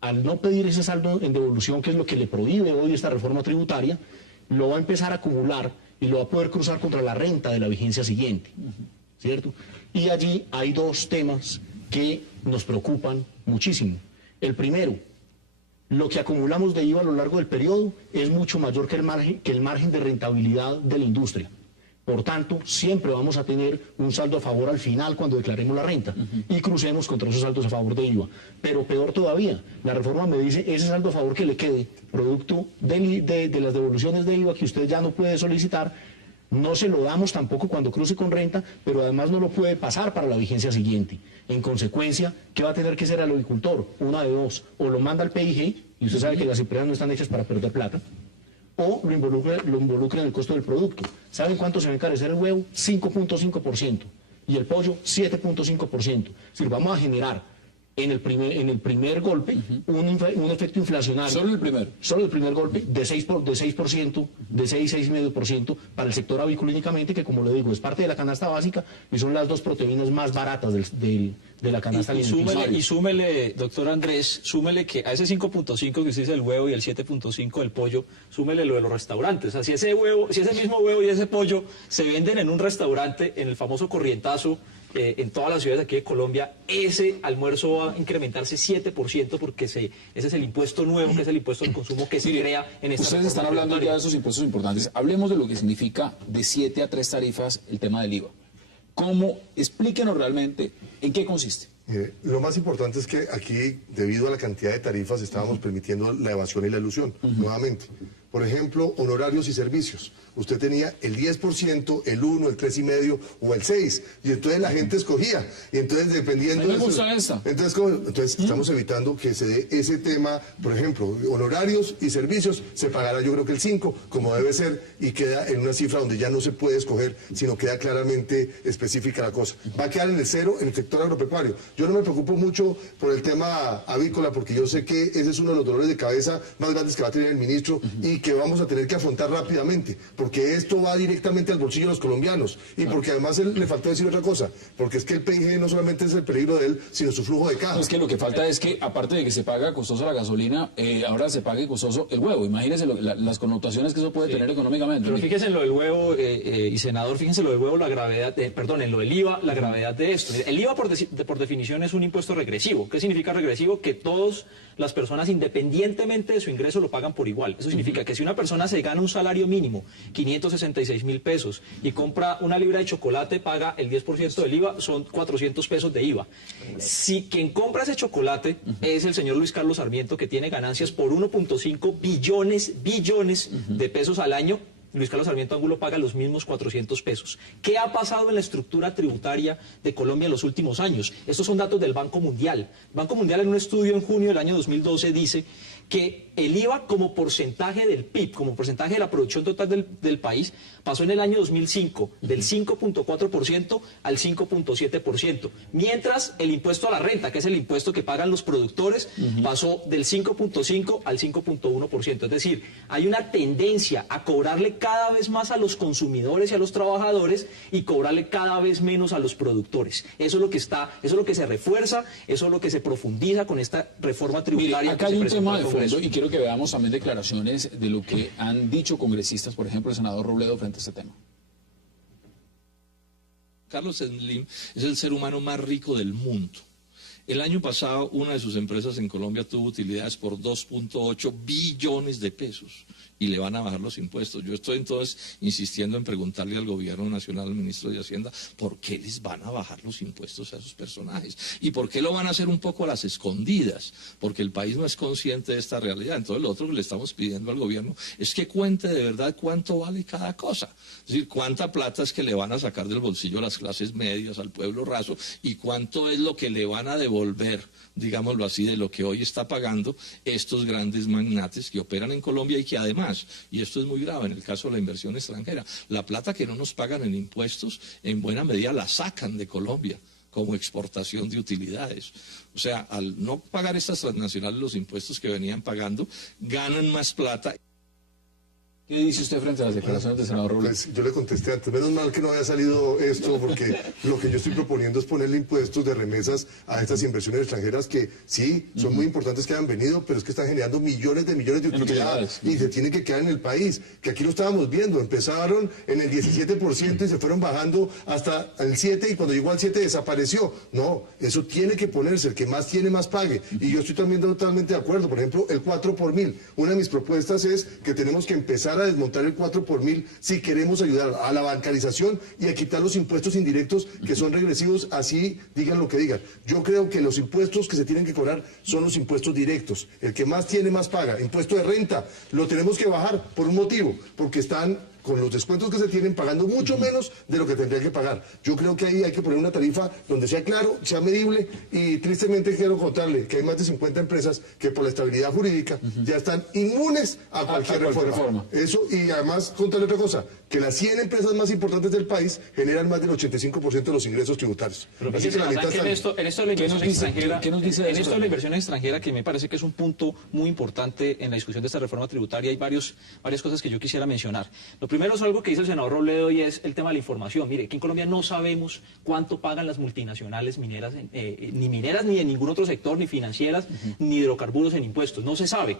al no pedir ese saldo en devolución, que es lo que le prohíbe hoy esta reforma tributaria, lo va a empezar a acumular y lo va a poder cruzar contra la renta de la vigencia siguiente, ¿cierto? Y allí hay 2 temas que nos preocupan muchísimo. El primero, lo que acumulamos de IVA a lo largo del periodo es mucho mayor que el margen de rentabilidad de la industria. Por tanto, siempre vamos a tener un saldo a favor al final cuando declaremos la renta y crucemos contra esos saldos a favor de IVA. Pero peor todavía, la reforma me dice ese saldo a favor que le quede, producto de las devoluciones de IVA que usted ya no puede solicitar, no se lo damos tampoco cuando cruce con renta, pero además no lo puede pasar para la vigencia siguiente. En consecuencia, ¿qué va a tener que hacer el agricultor? Una de dos, o lo manda al PIG, y usted sabe que las empresas no están hechas para perder plata, o lo involucra en el costo del producto. ¿Saben cuánto se va a encarecer el huevo? 5.5%. Y el pollo, 7.5%. Es decir, vamos a generar en el primer golpe un efecto inflacionario. ¿Solo el primero? Solo el primer golpe de 6,5% para el sector avícola únicamente, que como le digo, es parte de la canasta básica y son las dos proteínas más baratas de la canasta alimenticia. Y súmele, doctor Andrés, súmele que a ese 5.5 que usted dice del huevo y el 7.5 del pollo, súmele lo de los restaurantes. O sea, si ese mismo huevo y ese pollo se venden en un restaurante, en el famoso Corrientazo, en todas las ciudades de aquí de Colombia, ese almuerzo va a incrementarse 7% porque ese es el impuesto nuevo, que es el impuesto al consumo que se crea en esta Ustedes están hablando ya de esos impuestos importantes. Hablemos de lo que significa de 7 a 3 tarifas el tema del IVA. Explíquenos realmente en qué consiste. Lo más importante es que aquí, debido a la cantidad de tarifas, estábamos permitiendo la evasión y la elusión, nuevamente. Por ejemplo, honorarios y servicios. Usted tenía el 10%, el 1, el 3,5 o el 6, y entonces la gente escogía. Y entonces, dependiendo me gusta esta. Entonces estamos evitando que se dé ese tema, por ejemplo, honorarios y servicios, se pagará yo creo que el 5, como debe ser, y queda en una cifra donde ya no se puede escoger, sino queda claramente específica la cosa. Va a quedar en el 0 en el sector agropecuario. Yo no me preocupo mucho por el tema avícola, porque yo sé que ese es uno de los dolores de cabeza más grandes que va a tener el ministro y que vamos a tener que afrontar rápidamente, porque esto va directamente al bolsillo de los colombianos y porque además le faltó decir otra cosa, porque es que el PIG no solamente es el peligro de él, sino su flujo de caja. No, es que lo que falta es que, aparte de que se paga costoso la gasolina, ahora se pague costoso el huevo. Imagínense las connotaciones que eso puede tener económicamente. Pero fíjese en lo del huevo, y senador, fíjense en lo del huevo, en lo del IVA, la gravedad de esto. El IVA, por definición, es un impuesto regresivo. ¿Qué significa regresivo? Que todas las personas, independientemente de su ingreso, lo pagan por igual. Eso significa que si una persona se gana un salario mínimo, 566.000 pesos, y compra una libra de chocolate, paga el 10% del IVA, son 400 pesos de IVA. Si quien compra ese chocolate es el señor Luis Carlos Sarmiento, que tiene ganancias por 1.5 billones de pesos al año, Luis Carlos Sarmiento Angulo paga los mismos 400 pesos. ¿Qué ha pasado en la estructura tributaria de Colombia en los últimos años? Estos son datos del Banco Mundial. El Banco Mundial, en un estudio en junio del año 2012, dice que el IVA como porcentaje del PIB, como porcentaje de la producción total del país, pasó en el año 2005 del 5.4% al 5.7%, mientras el impuesto a la renta, que es el impuesto que pagan los productores, pasó del 5.5 al 5.1%. Es decir, hay una tendencia a cobrarle cada vez más a los consumidores y a los trabajadores y cobrarle cada vez menos a los productores. Eso es lo que se refuerza, eso es lo que se profundiza con esta reforma tributaria. Mire, acá hay un tema de fondo y quiero que veamos también declaraciones de lo que han dicho congresistas, por ejemplo, el senador Robledo frente a este tema. Carlos Slim es el ser humano más rico del mundo. El año pasado, una de sus empresas en Colombia tuvo utilidades por 2.8 billones de pesos y le van a bajar los impuestos. Yo estoy entonces insistiendo en preguntarle al gobierno nacional, al ministro de Hacienda, ¿por qué les van a bajar los impuestos a esos personajes? ¿Y por qué lo van a hacer un poco a las escondidas? Porque el país no es consciente de esta realidad. Entonces lo otro que le estamos pidiendo al gobierno es que cuente de verdad cuánto vale cada cosa. Es decir, cuánta plata es que le van a sacar del bolsillo a las clases medias, al pueblo raso, y cuánto es lo que le van a devolver, digámoslo así, de lo que hoy está pagando estos grandes magnates que operan en Colombia y que además, y esto es muy grave en el caso de la inversión extranjera, la plata que no nos pagan en impuestos, en buena medida la sacan de Colombia como exportación de utilidades. O sea, al no pagar estas transnacionales los impuestos que venían pagando, ganan más plata. ¿Qué dice usted frente a las declaraciones del senador Robles? Pues yo le contesté antes, menos mal que no había salido esto, porque lo que yo estoy proponiendo es ponerle impuestos de remesas a estas inversiones extranjeras que sí, son muy importantes que hayan venido, pero es que están generando millones de utilidades y se tienen que quedar en el país, que aquí lo estábamos viendo, empezaron en el 17% y se fueron bajando hasta el 7% y cuando llegó al 7% desapareció. No, eso tiene que ponerse, el que más tiene más pague. Y yo estoy también totalmente de acuerdo, por ejemplo, el 4 por mil. Una de mis propuestas es que tenemos que empezar a desmontar el 4 por mil si queremos ayudar a la bancarización y a quitar los impuestos indirectos que son regresivos, así digan lo que digan. Yo creo que los impuestos que se tienen que cobrar son los impuestos directos. El que más tiene más paga. Impuesto de renta lo tenemos que bajar por un motivo, porque están con los descuentos que se tienen pagando mucho menos de lo que tendrían que pagar. Yo creo que ahí hay que poner una tarifa donde sea claro, sea medible, y tristemente quiero contarle que hay más de 50 empresas que por la estabilidad jurídica ya están inmunes a cualquier reforma. Eso, y además contarle otra cosa, que las 100 empresas más importantes del país generan más del 85% de los ingresos tributarios. Pero en esto de la inversión extranjera, ¿qué nos dice en esto de la inversión extranjera, que me parece que es un punto muy importante en la discusión de esta reforma tributaria, hay varias cosas que yo quisiera mencionar. Lo primero es algo que dice el senador Robledo y es el tema de la información. Mire, aquí en Colombia no sabemos cuánto pagan las multinacionales mineras, ni mineras ni en ningún otro sector, ni financieras, ni hidrocarburos en impuestos. No se sabe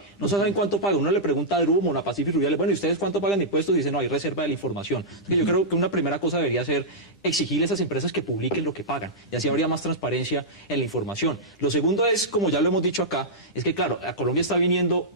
cuánto pagan. Uno le pregunta a Drummond, a Pacífico Rubiales, bueno, ¿y ustedes cuánto pagan de impuestos? Y dicen, no, hay reserva de la información. Entonces, yo creo que una primera cosa debería ser exigirle a esas empresas que publiquen lo que pagan, y así habría más transparencia en la información. Lo segundo es, como ya lo hemos dicho acá, es que claro, a Colombia está viniendo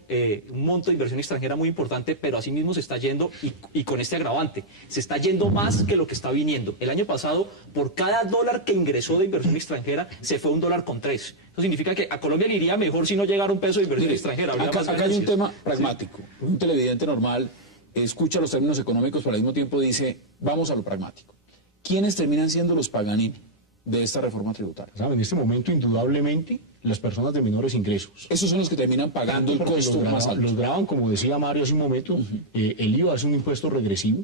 un monto de inversión extranjera muy importante, pero asimismo se está yendo, y con este agravante, se está yendo más que lo que está viniendo. El año pasado, por cada dólar que ingresó de inversión extranjera, se fue $1.3. Eso significa que a Colombia le iría mejor si no llegara un peso de inversión extranjera. Acá hay un tema pragmático. Sí. Un televidente normal escucha los términos económicos, pero al mismo tiempo dice, vamos a lo pragmático. ¿Quiénes terminan siendo los Paganini de esta reforma tributaria? En este momento, indudablemente, las personas de menores ingresos. Esos son los que terminan pagando el costo más alto. Los graban, como decía Mario hace un momento, el IVA es un impuesto regresivo,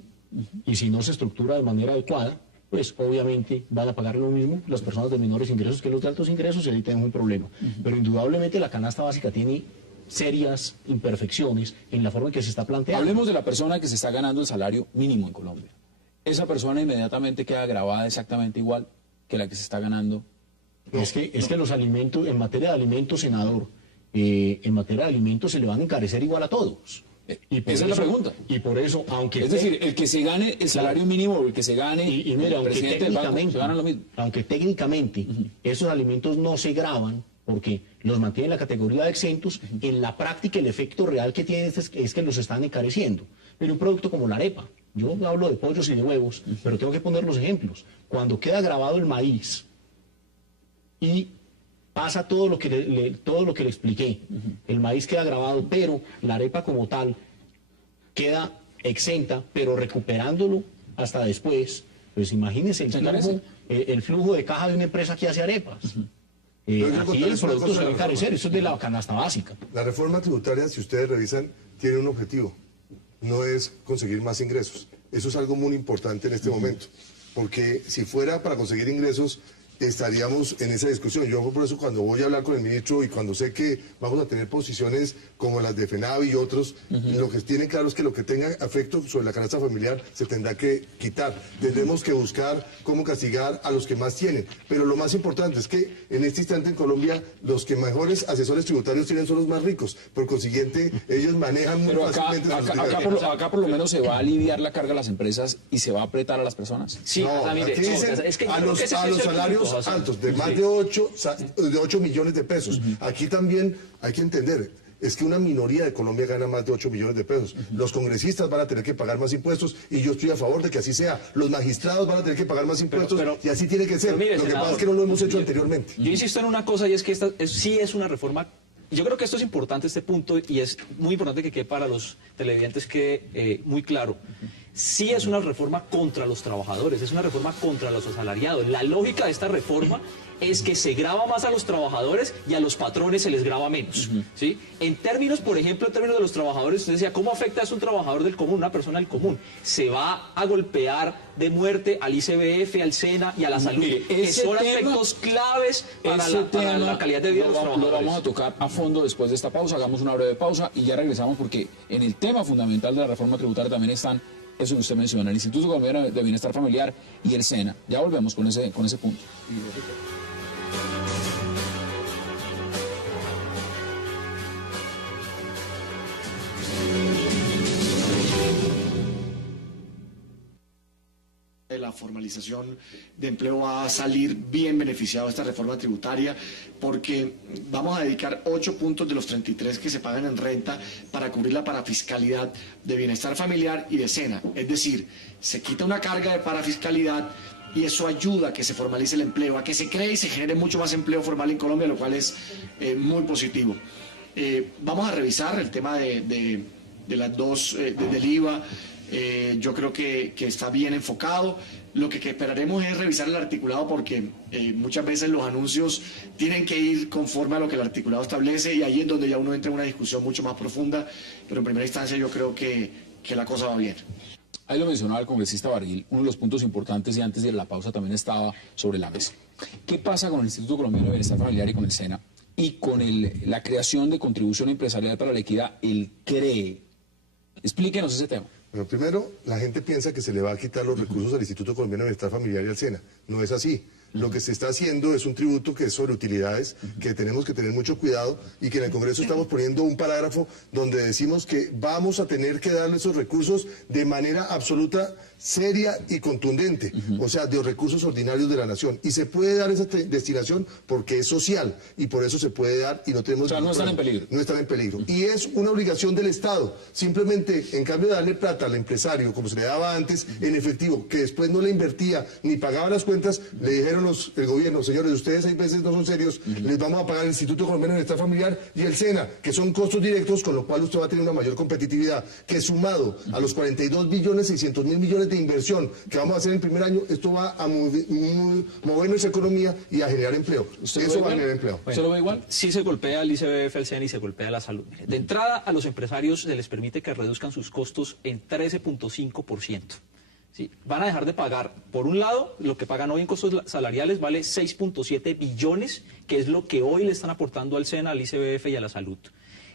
y si no se estructura de manera adecuada, pues obviamente van a pagar lo mismo las personas de menores ingresos que los de altos ingresos, y ahí tenemos un problema. Pero indudablemente la canasta básica tiene serias imperfecciones en la forma en que se está planteando. Hablemos de la persona que se está ganando el salario mínimo en Colombia. Esa persona inmediatamente queda grabada exactamente igual que la que se está ganando. Es que los alimentos, en materia de alimentos, senador, en materia de alimentos se le van a encarecer igual a todos. Esa es la pregunta. Y por eso, aunque... Es decir, el que se gane el salario mínimo o el que se gane mira, el presidente del banco, se ganan lo mismo. Aunque técnicamente esos alimentos no se graban porque los mantienen en la categoría de exentos, en la práctica el efecto real que tiene es que los están encareciendo. Pero un producto como la arepa, yo hablo de pollos y de huevos, pero tengo que poner los ejemplos. Cuando queda grabado el maíz y pasa todo lo que le expliqué, el maíz queda grabado, pero la arepa como tal queda exenta, pero recuperándolo hasta después, pues imagínense el flujo de caja de una empresa que hace arepas. Aquí el producto se va a encarecer, eso es de la canasta básica. La reforma tributaria, si ustedes revisan, tiene un objetivo, no es conseguir más ingresos. Eso es algo muy importante en este momento, porque si fuera para conseguir ingresos, estaríamos en esa discusión. Yo por eso cuando voy a hablar con el ministro y cuando sé que vamos a tener posiciones como las de FENAVI y otros, lo que tienen claro es que lo que tenga efecto sobre la canasta familiar se tendrá que quitar. Tendremos que buscar cómo castigar a los que más tienen. Pero lo más importante es que en este instante en Colombia los que mejores asesores tributarios tienen son los más ricos. Por consiguiente, ellos manejan muy fácilmente. Acá por lo menos se va a aliviar la carga a las empresas y se va a apretar a las personas. Sí, no, mire, es que a los salarios altos, de más de 8 millones de pesos. Aquí también hay que entender, es que una minoría de Colombia gana más de 8 millones de pesos. Los congresistas van a tener que pagar más impuestos y yo estoy a favor de que así sea. Los magistrados van a tener que pagar más impuestos y así tiene que ser. Mire, lo que pasa es que no lo hemos hecho anteriormente. Yo insisto en una cosa y es que esta sí es una reforma. Yo creo que esto es importante, este punto, y es muy importante que quede para los televidentes que muy claro. sí es una reforma contra los trabajadores, es una reforma contra los asalariados. La lógica de esta reforma es que se grava más a los trabajadores y a los patrones se les grava menos, ¿sí? En términos, por ejemplo, en términos de los trabajadores, usted decía, ¿cómo afecta eso a un trabajador del común, una persona del común? Se va a golpear de muerte al ICBF, al SENA y a la salud, que son aspectos claves para la calidad de vida de los trabajadores. Lo vamos a tocar a fondo después de esta pausa, hagamos una breve pausa y ya regresamos porque en el tema fundamental de la reforma tributaria también están eso que usted menciona, el Instituto Colombiano de Bienestar Familiar y el SENA. Ya volvemos con ese punto. De la formalización de empleo va a salir bien beneficiado esta reforma tributaria porque vamos a dedicar 8 puntos de los 33 que se pagan en renta para cubrir la parafiscalidad de bienestar familiar y de SENA. Es decir, se quita una carga de parafiscalidad y eso ayuda a que se formalice el empleo, a que se cree y se genere mucho más empleo formal en Colombia, lo cual es muy positivo. Vamos a revisar el tema de las dos, del IVA. Yo creo que está bien enfocado. Lo que esperaremos es revisar el articulado porque muchas veces los anuncios tienen que ir conforme a lo que el articulado establece y ahí es donde ya uno entra en una discusión mucho más profunda, pero en primera instancia yo creo que la cosa va bien. Ahí lo mencionaba el congresista Barguil, uno de los puntos importantes y antes de la pausa también estaba sobre la mesa. ¿Qué pasa con el Instituto Colombiano de Bienestar Familiar y con el SENA y con la creación de contribución empresarial para la equidad, el CREE? Explíquenos ese tema. Bueno, primero, la gente piensa que se le va a quitar los recursos al Instituto Colombiano de Bienestar Familiar y al SENA. No es así. Lo que se está haciendo es un tributo que es sobre utilidades, que tenemos que tener mucho cuidado y que en el Congreso estamos poniendo un parágrafo donde decimos que vamos a tener que darle esos recursos de manera absoluta, seria y contundente, o sea, de los recursos ordinarios de la nación. Y se puede dar esa destinación porque es social y por eso se puede dar y no tenemos... O sea, no están en peligro. No están en peligro. Y es una obligación del Estado. Simplemente, en cambio de darle plata al empresario, como se le daba antes, en efectivo, que después no le invertía ni pagaba las cuentas, le dijeron el gobierno, señores, ustedes hay veces no son serios, les vamos a pagar el Instituto Colombiano de Bienestar Familiar y el SENA, que son costos directos, con lo cual usted va a tener una mayor competitividad, que sumado a los 42.600.000 millones de inversión que vamos a hacer en el primer año, esto va a mover nuestra economía y a generar empleo. Eso va a generar empleo. Bueno, ¿se lo ve igual? Sí se golpea al ICBF, al SENA y se golpea a la salud. De entrada, a los empresarios se les permite que reduzcan sus costos en 13.5%. ¿Sí? Van a dejar de pagar, por un lado, lo que pagan hoy en costos salariales vale 6.7 billones, que es lo que hoy le están aportando al SENA, al ICBF y a la salud.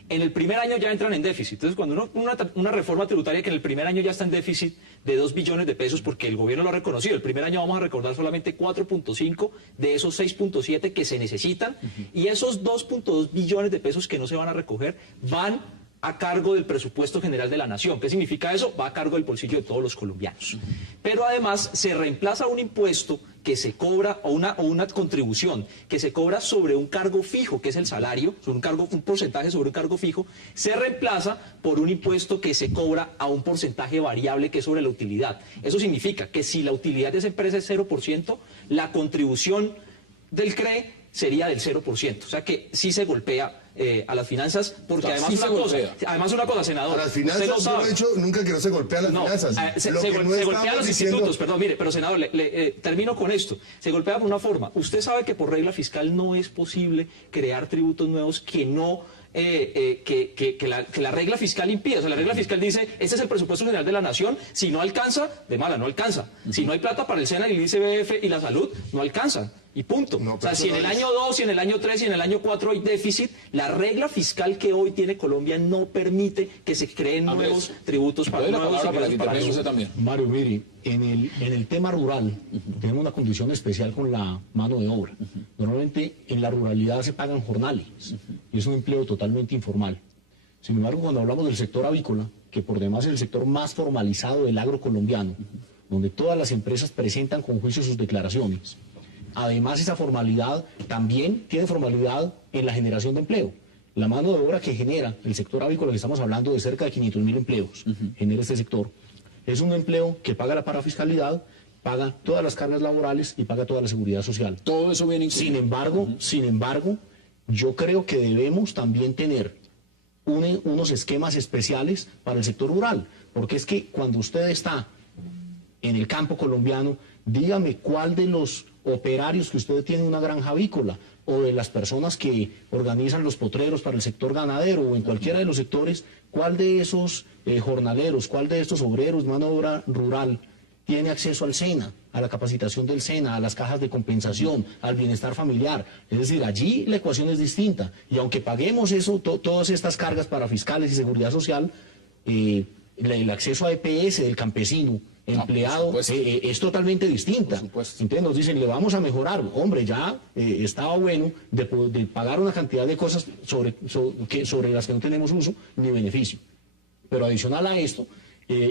En el primer año ya entran en déficit. Entonces, cuando una reforma tributaria que en el primer año ya está en déficit de 2 billones de pesos, porque el gobierno lo ha reconocido, el primer año vamos a recordar solamente 4.5 de esos 6.7 que se necesitan, y esos 2.2 billones de pesos que no se van a recoger van a cargo del presupuesto general de la nación. ¿Qué significa eso? Va a cargo del bolsillo de todos los colombianos. Pero además se reemplaza un impuesto que se cobra, o una contribución que se cobra sobre un cargo fijo, que es el salario, sobre un porcentaje sobre un cargo fijo, se reemplaza por un impuesto que se cobra a un porcentaje variable que es sobre la utilidad. Eso significa que si la utilidad de esa empresa es 0%, la contribución del CREE sería del 0%. O sea que sí se golpea a las finanzas, porque además, sí una cosa, senador. A las finanzas, yo no he dicho nunca que no se golpea a las finanzas. Se golpea a los institutos, perdón, mire, pero senador, termino con esto. Se golpea por una forma. Usted sabe que por regla fiscal no es posible crear tributos nuevos que no... que la regla fiscal impide. O sea, la regla fiscal dice, este es el presupuesto general de la nación, si no alcanza, de mala, no alcanza. Si no hay plata para el SENA, el ICBF y la salud, no alcanzan. Y punto. No, o sea, si en el año 2, si en el año 3, si en el año 4 hay déficit, la regla fiscal que hoy tiene Colombia no permite que se creen nuevos tributos para eso también. Mario, mire, en el tema rural tenemos una condición especial con la mano de obra. Normalmente en la ruralidad se pagan jornales y es un empleo totalmente informal. Sin embargo, cuando hablamos del sector avícola, que por demás es el sector más formalizado del agro colombiano, donde todas las empresas presentan con juicio sus declaraciones, además, esa formalidad también tiene formalidad en la generación de empleo. La mano de obra que genera el sector avícola, que estamos hablando de cerca de 500.000 empleos, genera este sector, es un empleo que paga la parafiscalidad, paga todas las cargas laborales y paga toda la seguridad social. Todo eso viene incluido. Sin embargo, yo creo que debemos también tener unos esquemas especiales para el sector rural, porque es que cuando usted está en el campo colombiano, dígame cuál de los operarios que usted tiene en una granja avícola o de las personas que organizan los potreros para el sector ganadero o en cualquiera de los sectores, cuál de esos jornaleros, cuál de estos obreros, mano de obra rural, tiene acceso al SENA, a la capacitación del SENA, a las cajas de compensación, al bienestar familiar. Es decir, allí la ecuación es distinta. Y aunque paguemos eso, todas estas cargas para fiscales y seguridad social, el acceso a EPS del campesino, empleado, es totalmente distinta. Entonces nos dicen, le vamos a mejorar. Hombre, ya estaba bueno de pagar una cantidad de cosas sobre las que no tenemos uso ni beneficio. Pero adicional a esto,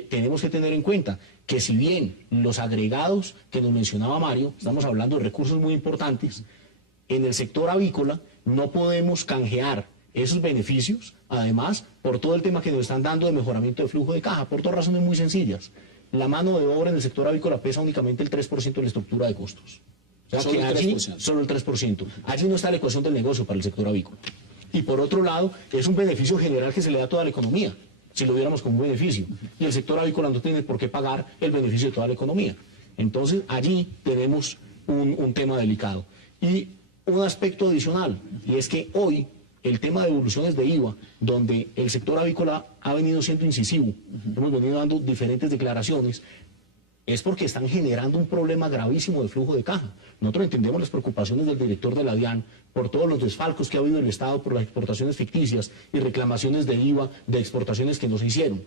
tenemos que tener en cuenta que si bien los agregados que nos mencionaba Mario, estamos hablando de recursos muy importantes, en el sector avícola no podemos canjear esos beneficios, además, por todo el tema que nos están dando de mejoramiento de flujo de caja, por dos razones muy sencillas. La mano de obra en el sector avícola pesa únicamente el 3% de la estructura de costos. O sea, que allí, solo el 3%. Allí no está la ecuación del negocio para el sector avícola. Y por otro lado, es un beneficio general que se le da a toda la economía, si lo viéramos como un beneficio. Y el sector avícola no tiene por qué pagar el beneficio de toda la economía. Entonces, allí tenemos un tema delicado. Y un aspecto adicional, y es que hoy el tema de devoluciones de IVA, donde el sector avícola ha venido siendo incisivo, hemos venido dando diferentes declaraciones, es porque están generando un problema gravísimo de flujo de caja. Nosotros entendemos las preocupaciones del director de la DIAN por todos los desfalcos que ha habido en el Estado por las exportaciones ficticias y reclamaciones de IVA de exportaciones que no se hicieron.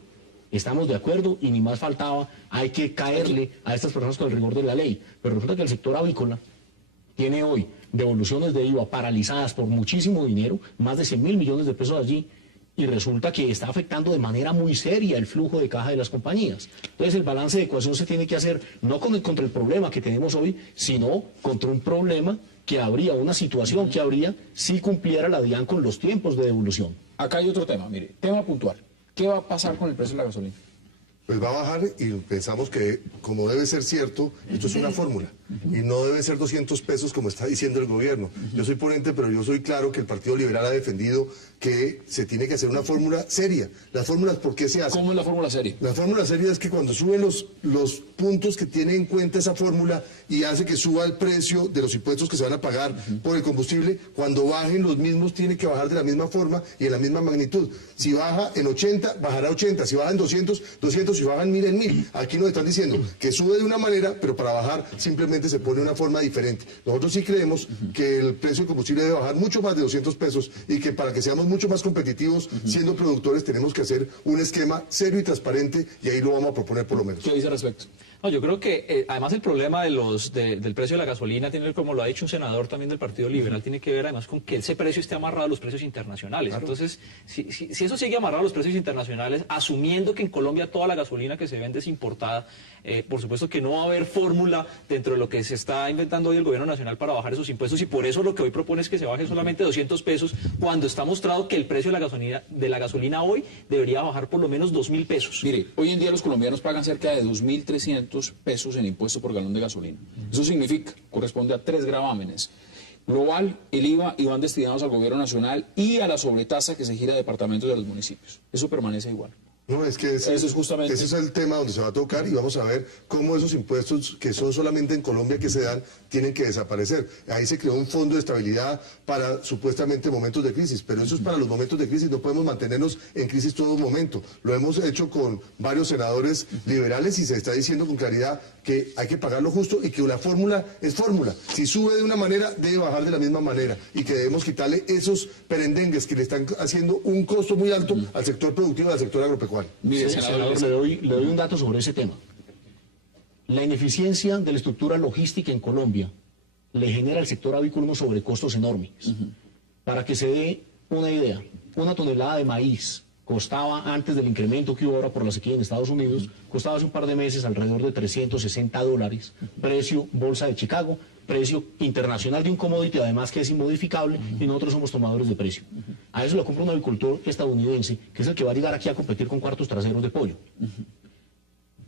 Estamos de acuerdo y ni más faltaba, hay que caerle a estas personas con el rigor de la ley. Pero resulta que el sector avícola tiene hoy devoluciones de IVA paralizadas por muchísimo dinero, más de 100.000 millones de pesos allí, y resulta que está afectando de manera muy seria el flujo de caja de las compañías. Entonces el balance de ecuación se tiene que hacer no contra el problema que tenemos hoy, sino contra un problema que habría, una situación que habría si cumpliera la DIAN con los tiempos de devolución. Acá hay otro tema, mire, tema puntual. ¿Qué va a pasar con el precio de la gasolina? Pues va a bajar y pensamos que, como debe ser cierto, esto es una fórmula. Y no debe ser 200 pesos como está diciendo el gobierno. Yo soy ponente, pero yo soy claro que el Partido Liberal ha defendido que se tiene que hacer una fórmula seria. Las fórmulas, ¿por qué se hacen? ¿Cómo es la fórmula seria? La fórmula seria es que cuando suben los puntos que tiene en cuenta esa fórmula y hace que suba el precio de los impuestos que se van a pagar por el combustible, cuando bajen los mismos tiene que bajar de la misma forma y en la misma magnitud. Si baja en 80, bajará 80. Si baja en 200, 200. Si baja en 1.000, en 1.000. Aquí nos están diciendo que sube de una manera, pero para bajar simplemente se pone una forma diferente. Nosotros sí creemos que el precio del combustible debe bajar mucho más de 200 pesos y que para que seamos mucho más competitivos siendo productores tenemos que hacer un esquema serio y transparente y ahí lo vamos a proponer por lo menos. ¿Qué dice al respecto? No, yo creo que además el problema del precio de la gasolina tiene, como lo ha dicho un senador también del Partido Liberal, tiene que ver además con que ese precio esté amarrado a los precios internacionales. Claro. Entonces, si eso sigue amarrado a los precios internacionales, asumiendo que en Colombia toda la gasolina que se vende es importada, por supuesto que no va a haber fórmula dentro de lo que se está inventando hoy el gobierno nacional para bajar esos impuestos, y por eso lo que hoy propone es que se baje solamente 200 pesos, cuando está mostrado que el precio de la gasolina hoy debería bajar por lo menos 2.000 pesos. Mire, hoy en día los colombianos pagan cerca de 2.300 pesos en impuesto por galón de gasolina. Eso significa, corresponde a 3 gravámenes. Global, el IVA, y van destinados al gobierno nacional y a la sobretasa que se gira a departamentos de los municipios. Eso permanece igual. No, es que ese es el tema donde se va a tocar y vamos a ver cómo esos impuestos que son solamente en Colombia que se dan tienen que desaparecer. Ahí se creó un fondo de estabilidad para supuestamente momentos de crisis, pero eso es para los momentos de crisis, no podemos mantenernos en crisis todo momento. Lo hemos hecho con varios senadores liberales y se está diciendo con claridad que hay que pagar lo justo y que la fórmula es fórmula. Si sube de una manera, debe bajar de la misma manera y que debemos quitarle esos perendengues que le están haciendo un costo muy alto al sector productivo y al sector agropecuario. Mire, senador, le doy un dato sobre ese tema. La ineficiencia de la estructura logística en Colombia le genera al sector avícola unos sobrecostos enormes. Para que se dé una idea, una tonelada de maíz costaba, antes del incremento que hubo ahora por la sequía en Estados Unidos, costaba hace un par de meses alrededor de $360, precio Bolsa de Chicago, precio internacional de un commodity, además que es inmodificable, y nosotros somos tomadores de precio. A eso lo compra un avicultor estadounidense, que es el que va a llegar aquí a competir con cuartos traseros de pollo.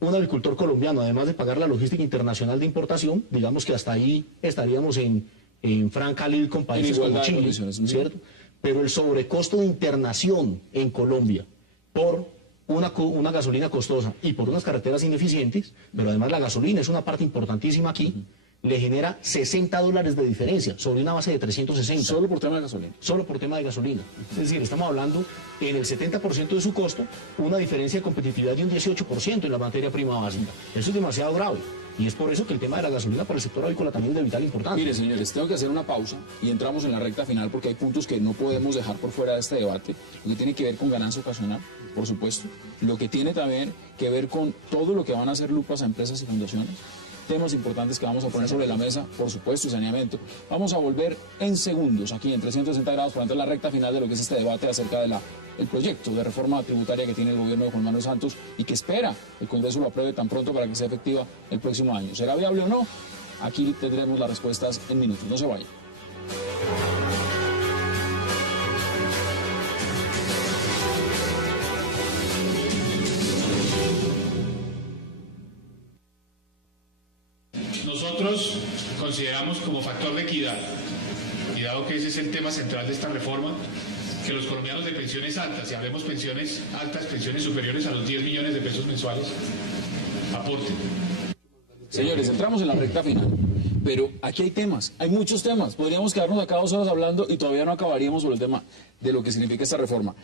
Un avicultor colombiano, además de pagar la logística internacional de importación, digamos que hasta ahí estaríamos en franca lid con países como Chile, ¿cierto? Pero el sobrecosto de internación en Colombia por una gasolina costosa y por unas carreteras ineficientes, pero además la gasolina es una parte importantísima aquí, le genera $60 de diferencia sobre una base de 360. Solo por tema de gasolina. Solo por tema de gasolina. Es decir, estamos hablando en el 70% de su costo, una diferencia de competitividad de un 18% en la materia prima básica. Eso es demasiado grave. Y es por eso que el tema de la gasolina para el sector avícola también es de vital importancia. Mire, señores, tengo que hacer una pausa y entramos en la recta final porque hay puntos que no podemos dejar por fuera de este debate. Lo que tiene que ver con ganancia ocasional, por supuesto. Lo que tiene también que ver con todo lo que van a hacer lucas a empresas y fundaciones. Temas importantes que vamos a poner sobre la mesa, por supuesto, y saneamiento. Vamos a volver en segundos aquí en 360 grados para entrar en la recta final de lo que es este debate acerca de el proyecto de reforma tributaria que tiene el gobierno de Juan Manuel Santos y que espera el Congreso lo apruebe tan pronto para que sea efectiva el próximo año. ¿Será viable o no? Aquí tendremos las respuestas en minutos. No se vayan. Nosotros consideramos como factor de equidad, y dado que ese es el tema central de esta reforma, que los colombianos de pensiones altas, y hablemos pensiones altas, pensiones superiores a los 10 millones de pesos mensuales, aporten. Señores, entramos en la recta final, pero aquí hay temas, hay muchos temas. Podríamos quedarnos acá 2 horas hablando y todavía no acabaríamos sobre el tema de lo que significa esta reforma.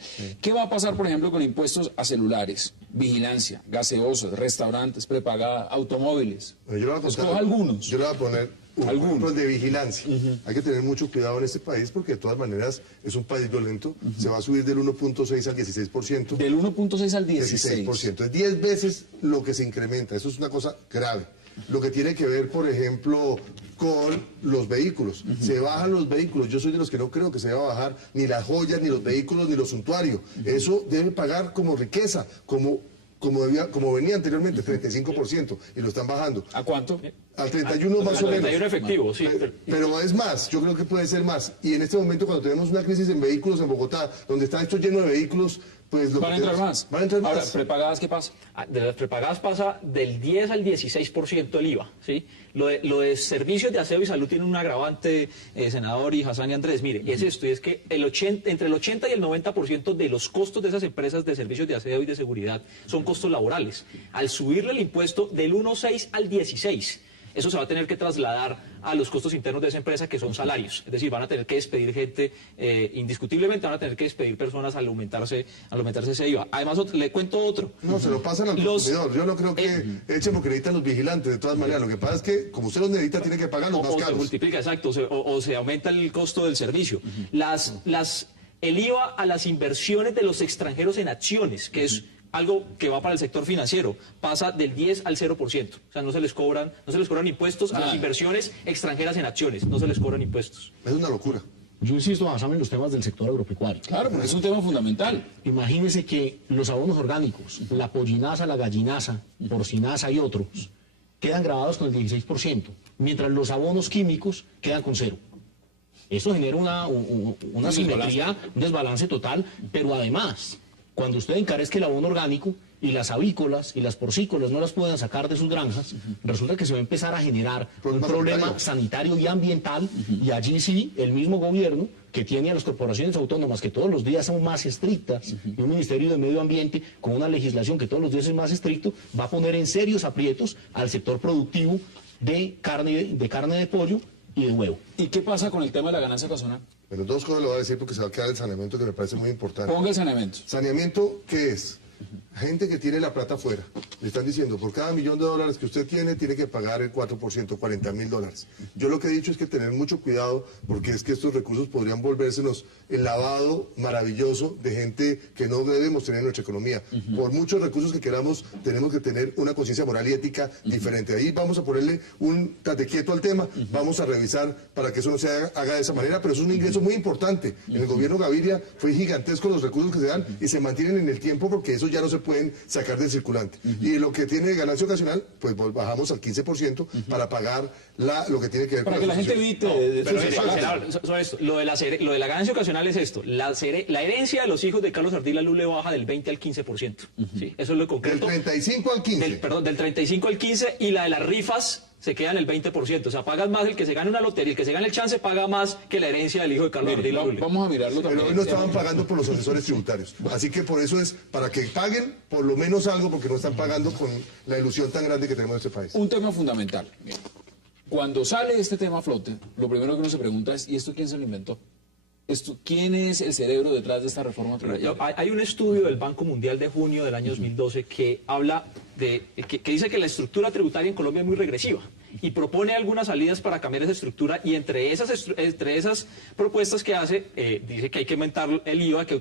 ¿Qué va a pasar, por ejemplo, con impuestos a celulares, vigilancia, gaseosas, restaurantes, prepagada, automóviles? Escoja algunos. Yo le voy a poner ejemplos de vigilancia. Hay que tener mucho cuidado en este país porque de todas maneras es un país violento. Se va a subir del 1.6 al 16%. Del 1.6 al 16%. Es 10 veces lo que se incrementa. Eso es una cosa grave. Lo que tiene que ver, por ejemplo, con los vehículos. Se bajan los vehículos. Yo soy de los que no creo que se deba bajar ni las joyas, ni los vehículos, ni los suntuarios. Eso debe pagar como riqueza, como venía anteriormente, 35%, y lo están bajando. ¿A cuánto? Al 31 más o menos. 31 efectivo, sí. Pero es más, yo creo que puede ser más. Y en este momento, cuando tenemos una crisis en vehículos en Bogotá, donde está esto lleno de vehículos, pues van a entrar más. Van a entrar más. Ahora, ¿prepagadas qué pasa? De las prepagadas pasa del 10 al 16% el IVA, ¿sí? Lo de servicios de aseo y salud tiene un agravante, senador y Hassan y Andrés. Mire, es esto, y es que entre el 80 y el 90% de los costos de esas empresas de servicios de aseo y de seguridad son costos laborales. Al subirle el impuesto del 1.6 al 16%, eso se va a tener que trasladar a los costos internos de esa empresa, que son salarios. Es decir, van a tener que despedir gente, indiscutiblemente van a tener que despedir personas al aumentarse ese IVA. Además, le cuento otro. No, se lo pasan al consumidor. Yo no creo que echen porque necesitan los vigilantes, de todas maneras. Lo que pasa es que, como usted los necesita, tiene que pagar los más caros. O se multiplica, exacto, o se aumenta el costo del servicio. El IVA a las inversiones de los extranjeros en acciones, que es algo que va para el sector financiero, pasa del 10 al 0%. O sea, no se les cobran impuestos a las inversiones extranjeras en acciones, no se les cobran impuestos. Es una locura. Yo insisto, basado en los temas del sector agropecuario. Claro, porque es un tema fundamental. Imagínense que los abonos orgánicos, la pollinaza, la gallinaza, porcinaza y otros, quedan grabados con el 16%, mientras los abonos químicos quedan con 0%. Esto genera una simetría, un desbalance total, pero además, cuando usted encarezca el abono orgánico y las avícolas y las porcícolas no las puedan sacar de sus granjas, resulta que se va a empezar a generar un problema sanitario y ambiental, y allí sí el mismo gobierno que tiene a las corporaciones autónomas que todos los días son más estrictas y un Ministerio de Medio Ambiente con una legislación que todos los días es más estricto, va a poner en serios aprietos al sector productivo de carne de pollo y de huevo. ¿Y qué pasa con el tema de la ganancia ocasional? Bueno, 2 cosas le voy a decir porque se va a quedar el saneamiento, que me parece muy importante. Ponga el saneamiento. ¿Saneamiento qué es? Gente que tiene la plata afuera. Le están diciendo, por cada $1.000.000 que usted tiene que pagar el 4%, $40.000. Yo lo que he dicho es que tener mucho cuidado, porque es que estos recursos podrían volvérsenos el lavado maravilloso de gente que no debemos tener en nuestra economía. Por muchos recursos que queramos, tenemos que tener una conciencia moral y ética diferente. Ahí vamos a ponerle un tate quieto al tema, vamos a revisar para que eso no se haga de esa manera, pero es un ingreso muy importante. En el gobierno Gaviria fue gigantesco los recursos que se dan y se mantienen en el tiempo porque eso ya no se pueden sacar del circulante. Y lo que tiene ganancia ocasional, pues bajamos al 15% para pagar lo que tiene que ver para con que la gente evite lo de la ganancia ocasional es esto: la herencia de los hijos de Carlos Ardila Lule baja del 20 al 15%. ¿Sí? Eso es lo concreto. Del 35 al 15. Del 35 al 15, y la de las rifas se queda en el 20%. O sea, pagas más el que se gane una lotería, el que se gane el chance paga más que la herencia del hijo de Carlos Ardila Rulli. Vamos a mirarlo también. Pero hoy no estaban pagando por los asesores tributarios. Así que por eso es para que paguen por lo menos algo, porque no están pagando con la ilusión tan grande que tenemos en este país. Un tema fundamental. Cuando sale este tema a flote, lo primero que uno se pregunta es, ¿y esto quién se lo inventó? ¿Quién es el cerebro detrás de esta reforma tributaria? Hay un estudio del Banco Mundial de junio del año 2012 que habla que dice que la estructura tributaria en Colombia es muy regresiva y propone algunas salidas para cambiar esa estructura, y entre esas propuestas que hace, dice que hay que aumentar el IVA, que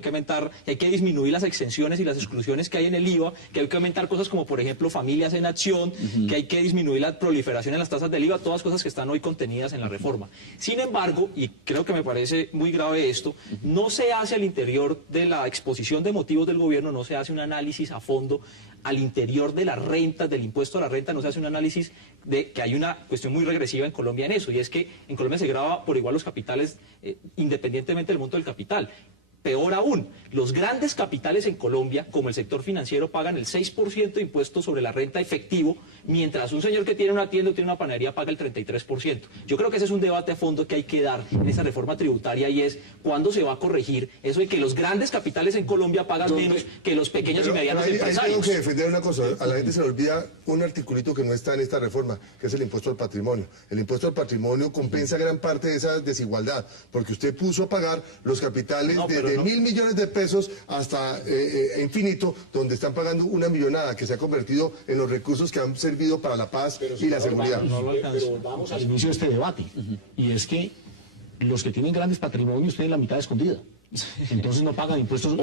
hay que disminuir las exenciones y las exclusiones que hay en el IVA, que hay que aumentar cosas como, por ejemplo, familias en acción, que hay que disminuir la proliferación en las tasas del IVA, todas cosas que están hoy contenidas en la reforma. Sin embargo, y creo que me parece muy grave esto, no se hace al interior de la exposición de motivos del gobierno, no se hace un análisis a fondo al interior de las rentas, del impuesto a la renta, no se hace un análisis de que hay una cuestión muy regresiva en Colombia en eso, y es que en Colombia se grava por igual los capitales independientemente del monto del capital. Peor aún, los grandes capitales en Colombia, como el sector financiero, pagan el 6% de impuesto sobre la renta efectivo, mientras un señor que tiene una tienda o tiene una panadería paga el 33%. Yo creo que ese es un debate a fondo que hay que dar en esa reforma tributaria, y es cuándo se va a corregir eso de que los grandes capitales en Colombia pagan menos que los pequeños y medianos empresarios. Ahí tengo que defender una cosa. A la gente se le olvida un articulito que no está en esta reforma, que es el impuesto al patrimonio. El impuesto al patrimonio compensa gran parte de esa desigualdad, porque usted puso a pagar los capitales de 1.000 millones de pesos hasta infinito, donde están pagando una millonada que se ha convertido en los recursos que han servido para la paz y la seguridad. Pero vamos al inicio de este debate, y es que los que tienen grandes patrimonios tienen la mitad escondida. Entonces no pagan impuestos.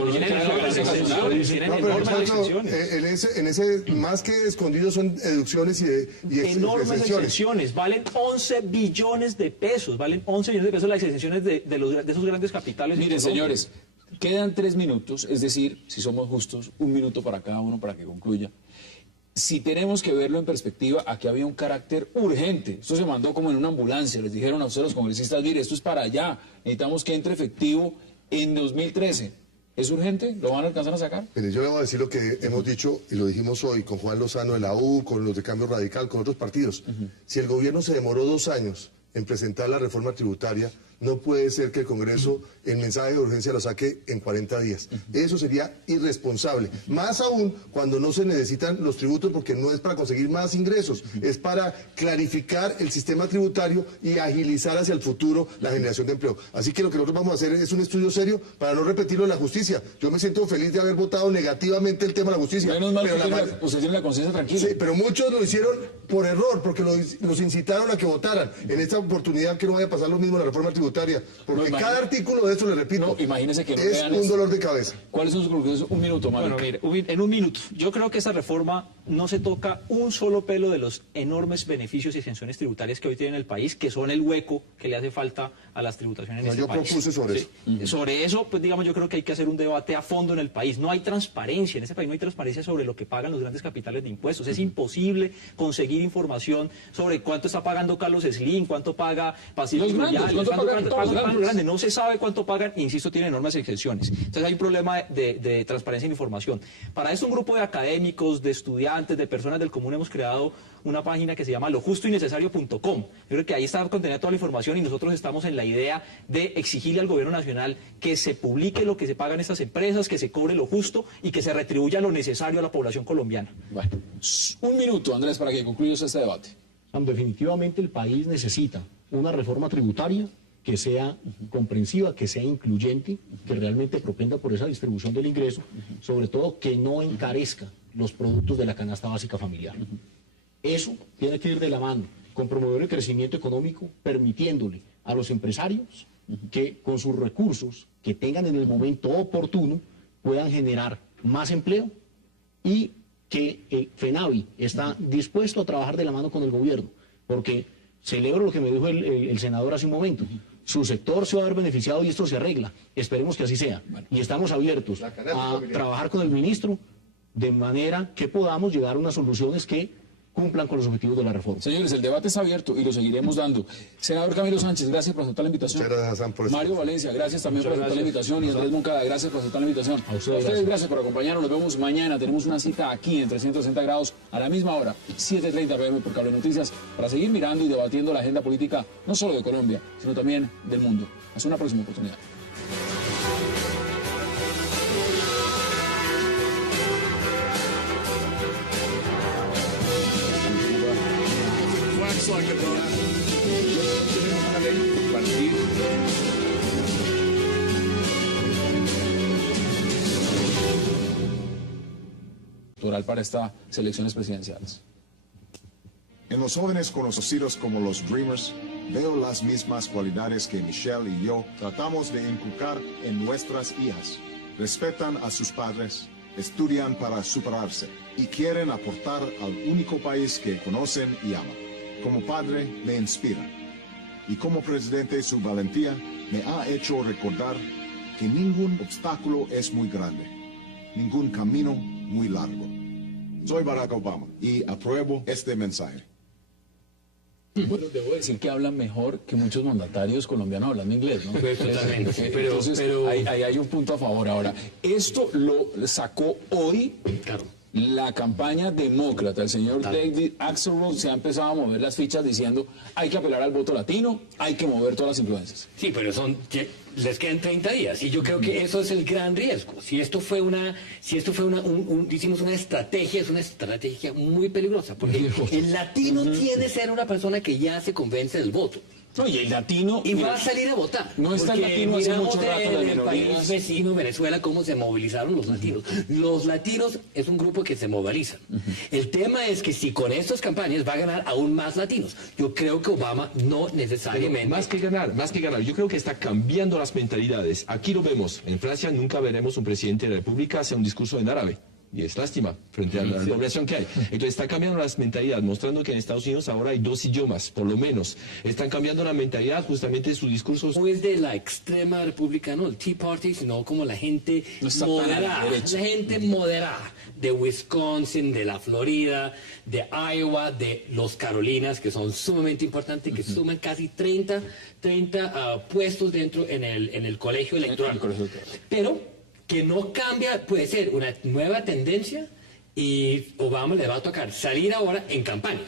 En ese más que escondidos son deducciones y enormes exenciones. Valen 11 billones de pesos. Valen 11 billones de pesos las exenciones de esos grandes capitales. Miren, señores, quedan 3 minutos, es decir, si somos justos, 1 minuto para cada uno para que concluya. Si tenemos que verlo en perspectiva, aquí había un carácter urgente. Esto se mandó como en una ambulancia. Les dijeron a ustedes los congresistas, mire, esto es para allá. Necesitamos que entre efectivo en 2013. ¿Es urgente? ¿Lo van a alcanzar a sacar? Mire, yo le voy a decir lo que hemos dicho y lo dijimos hoy con Juan Lozano de la U, con los de Cambio Radical, con otros partidos. Si el gobierno se demoró 2 años en presentar la reforma tributaria, no puede ser que el Congreso el mensaje de urgencia lo saque en 40 días. Eso sería irresponsable. Más aún cuando no se necesitan los tributos, porque no es para conseguir más ingresos, es para clarificar el sistema tributario y agilizar hacia el futuro la generación de empleo. Así que lo que nosotros vamos a hacer es un estudio serio para no repetirlo en la justicia. Yo me siento feliz de haber votado negativamente el tema de la justicia. Menos mal que usted tiene la conciencia tranquila. Sí, pero muchos lo hicieron por error, porque los incitaron a que votaran. En esta oportunidad que no vaya a pasar lo mismo en la reforma tributaria, porque cada artículo de esto, le repito, imagínese que no es un dolor de cabeza. ¿Cuáles son sus conclusiones? 1 minuto, Mario. Bueno, mire, en 1 minuto. Yo creo que esta reforma no se toca un solo pelo de los enormes beneficios y exenciones tributarias que hoy tiene el país, que son el hueco que le hace falta a las tributaciones en este país. Yo propuse sobre eso. Sobre eso, pues digamos, yo creo que hay que hacer un debate a fondo en el país. No hay transparencia, en este país no hay transparencia sobre lo que pagan los grandes capitales de impuestos. Es imposible conseguir información sobre cuánto está pagando Carlos Slim, cuánto paga Pacific Royal, cuánto pagan los grandes. No se sabe cuánto pagan, insisto, tienen enormes exenciones. Entonces hay un problema de transparencia en información. Para esto un grupo de académicos, de estudiantes, de personas del común hemos creado una página que se llama lojustouynecesario.com. Yo creo que ahí está contenida toda la información, y nosotros estamos en la idea de exigirle al gobierno nacional que se publique lo que se pagan estas empresas, que se cobre lo justo y que se retribuya lo necesario a la población colombiana. Bueno, 1 minuto, Andrés, para que concluyas este debate. Definitivamente el país necesita una reforma tributaria que sea comprensiva, que sea incluyente, que realmente propenda por esa distribución del ingreso, sobre todo que no encarezca los productos de la canasta básica familiar. Eso tiene que ir de la mano con promover el crecimiento económico, permitiéndole a los empresarios que con sus recursos que tengan en el momento oportuno puedan generar más empleo, y que el FENAVI está dispuesto a trabajar de la mano con el gobierno, porque celebro lo que me dijo el senador hace un momento. Su sector se va a ver beneficiado y esto se arregla. Esperemos que así sea. Y estamos abiertos a trabajar con el ministro de manera que podamos llegar a unas soluciones que cumplan con los objetivos de la reforma. Señores, el debate está abierto y lo seguiremos dando. Senador Camilo Sánchez, gracias por aceptar la invitación. Muchas gracias, Hassan, por esto. Mario Valencia, gracias también por aceptar la invitación. Y Andrés Moncada, gracias por aceptar la invitación. A ustedes, gracias por acompañarnos. Nos vemos mañana. Tenemos una cita aquí en 360 grados a la misma hora, 7:30 p.m. por Cable Noticias, para seguir mirando y debatiendo la agenda política, no solo de Colombia, sino también del mundo. Hasta una próxima oportunidad. Tenemos una ley compartir electoral para estas elecciones presidenciales. En los jóvenes conocidos como los Dreamers, veo las mismas cualidades que Michelle y yo tratamos de inculcar en nuestras hijas. Respetan a sus padres, estudian para superarse y quieren aportar al único país que conocen y aman. Como padre me inspira y como presidente su valentía me ha hecho recordar que ningún obstáculo es muy grande, ningún camino muy largo. Soy Barack Obama y apruebo este mensaje. Bueno, debo decir que hablan mejor que muchos mandatarios colombianos hablando inglés, ¿no? Pues, totalmente. Entonces, ahí hay un punto a favor. Ahora, esto lo sacó hoy la campaña demócrata. El señor David Axelrod se ha empezado a mover las fichas diciendo hay que apelar al voto latino, hay que mover todas las influencias. Sí, pero les quedan 30 días y yo creo que eso es el gran riesgo. Hicimos una estrategia, es una estrategia muy peligrosa, porque el latino tiene que ser una persona que ya se convence del voto. No, y el latino... Y va a salir a votar. No está el latino hace mucho rato en el país vecino, Venezuela, cómo se movilizaron los latinos. Los latinos es un grupo que se moviliza. El tema es que si con estas campañas va a ganar aún más latinos. Yo creo que Obama no necesariamente... Pero más que ganar, yo creo que está cambiando las mentalidades. Aquí lo vemos. En Francia nunca veremos un presidente de la República hacer un discurso en árabe. Y es lástima frente a la población que hay. Entonces está cambiando las mentalidades, mostrando que en Estados Unidos ahora hay 2 idiomas, por lo menos. Están cambiando la mentalidad, justamente sus discursos. No es de la extrema republicana, el Tea Party, sino como la gente moderada. La gente moderada de Wisconsin, de la Florida, de Iowa, de los Carolinas, que son sumamente importantes, que suman casi 30 puestos dentro en el colegio electoral. Pero que no cambia, puede ser una nueva tendencia y Obama le va a tocar salir ahora en campaña.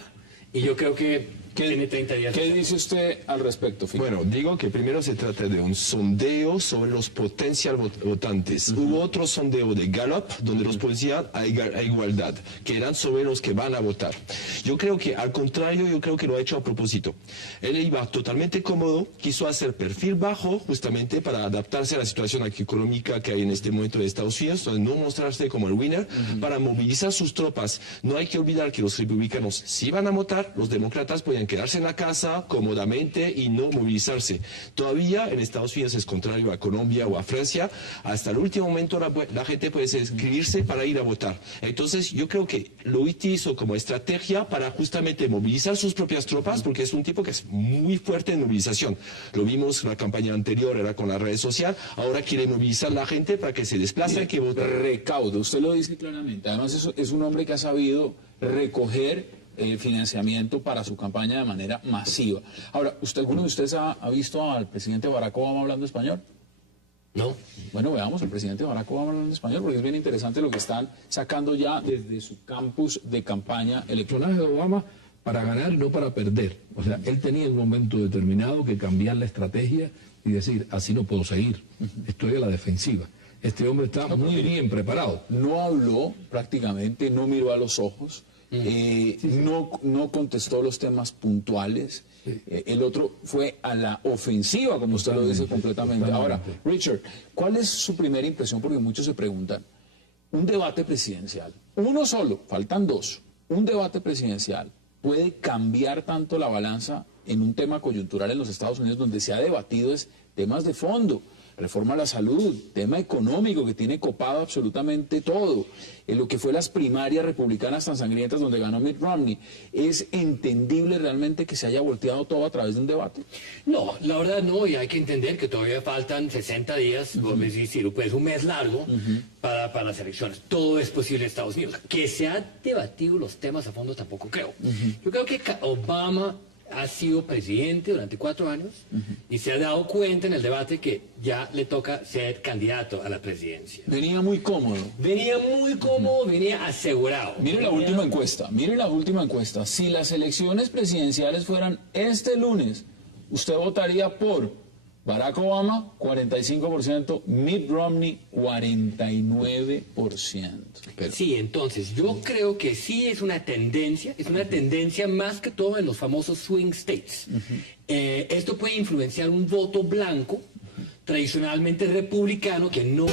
Y yo creo que tiene 30 días. ¿Qué dice usted al respecto, Filipe? Bueno, digo que primero se trata de un sondeo sobre los potencial votantes. Hubo otro sondeo de Gallup, donde los policías a igualdad, que eran sobre los que van a votar. Yo creo que, al contrario, yo creo que lo ha hecho a propósito. Él iba totalmente cómodo, quiso hacer perfil bajo, justamente para adaptarse a la situación económica que hay en este momento de Estados Unidos, donde no mostrarse como el winner, para movilizar sus tropas. No hay que olvidar que los republicanos sí van a votar, los demócratas pueden quedarse en la casa cómodamente y no movilizarse. Todavía en Estados Unidos es contrario a Colombia o a Francia. Hasta el último momento la gente puede inscribirse para ir a votar. Entonces yo creo que lo utilizó como estrategia para justamente movilizar sus propias tropas, porque es un tipo que es muy fuerte en movilización. Lo vimos en la campaña anterior, era con las redes sociales. Ahora quiere movilizar a la gente para que se desplace, que vote. Recaudo, usted lo dice claramente. Además es un hombre que ha sabido recoger financiamiento para su campaña de manera masiva. Ahora, ¿alguno de ustedes ha visto al presidente Barack Obama hablando español? No. Bueno, veamos al presidente Barack Obama hablando español, porque es bien interesante lo que están sacando ya desde su campus de campaña electoral. El personaje de Obama para ganar y no para perder. O sea, él tenía en un momento determinado que cambiar la estrategia y decir, así no puedo seguir, estoy a la defensiva. Este hombre está muy bien preparado. No habló prácticamente, no miró a los ojos. No contestó los temas puntuales. El otro fue a la ofensiva, como usted lo dice completamente. Ahora, Richard, ¿cuál es su primera impresión? Porque muchos se preguntan, un debate presidencial, uno solo, faltan 2, un debate presidencial puede cambiar tanto la balanza en un tema coyuntural en los Estados Unidos donde se ha debatido temas de fondo. reforma a la salud, tema económico que tiene copado absolutamente todo, en lo que fue las primarias republicanas tan sangrientas donde ganó Mitt Romney. ¿Es entendible realmente que se haya volteado todo a través de un debate? No, la verdad no, y hay que entender que todavía faltan 60 días, por decir, pues un mes largo para las elecciones. Todo es posible en Estados Unidos. Que se han debatido los temas a fondo tampoco creo. Yo creo que Obama ha sido presidente durante 4 años y se ha dado cuenta en el debate que ya le toca ser candidato a la presidencia. Venía muy cómodo. Venía muy cómodo, venía asegurado. Mire la última encuesta. Si las elecciones presidenciales fueran este lunes, usted votaría por Barack Obama, 45%, Mitt Romney, 49%. Sí, entonces, yo creo que sí es una tendencia más que todo en los famosos swing states. Esto puede influenciar un voto blanco, tradicionalmente republicano, que no...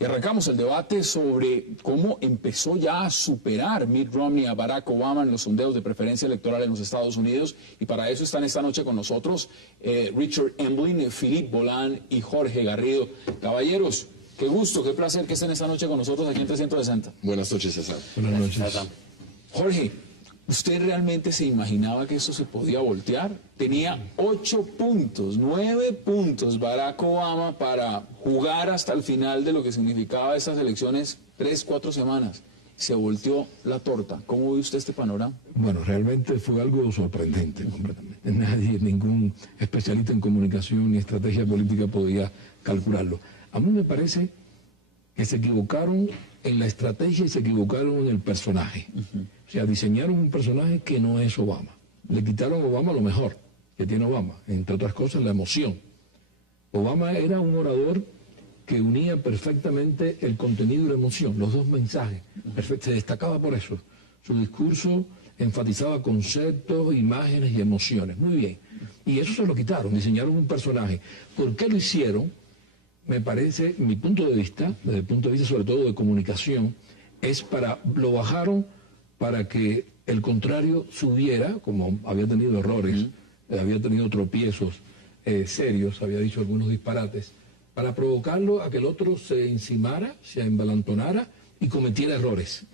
Y arrancamos el debate sobre cómo empezó ya a superar Mitt Romney a Barack Obama en los sondeos de preferencia electoral en los Estados Unidos. Y para eso están esta noche con nosotros Richard Emblin, Philippe Bolan y Jorge Garrido. Caballeros, qué gusto, qué placer que estén esta noche con nosotros aquí en 360. Buenas noches, César. Buenas noches. Jorge, ¿usted realmente se imaginaba que eso se podía voltear? Tenía 8 puntos, 9 puntos Barack Obama para jugar hasta el final de lo que significaba estas elecciones, 3, 4 semanas. Se volteó la torta. ¿Cómo ve usted este panorama? Bueno, realmente fue algo sorprendente completamente. Nadie, ningún especialista en comunicación ni estrategia política podía calcularlo. A mí me parece que se equivocaron en la estrategia y se equivocaron en el personaje. O sea, diseñaron un personaje que no es Obama. Le quitaron a Obama lo mejor que tiene Obama, entre otras cosas la emoción. Obama era un orador que unía perfectamente el contenido y la emoción, los dos mensajes. Perfecto, se destacaba por eso. Su discurso enfatizaba conceptos, imágenes y emociones. Muy bien. Y eso se lo quitaron, diseñaron un personaje. ¿Por qué lo hicieron? Me parece, mi punto de vista, desde el punto de vista sobre todo de comunicación, lo bajaron para que el contrario subiera, como había tenido errores, había tenido tropiezos serios, había dicho algunos disparates, para provocarlo a que el otro se encimara, se embalantonara y cometiera errores.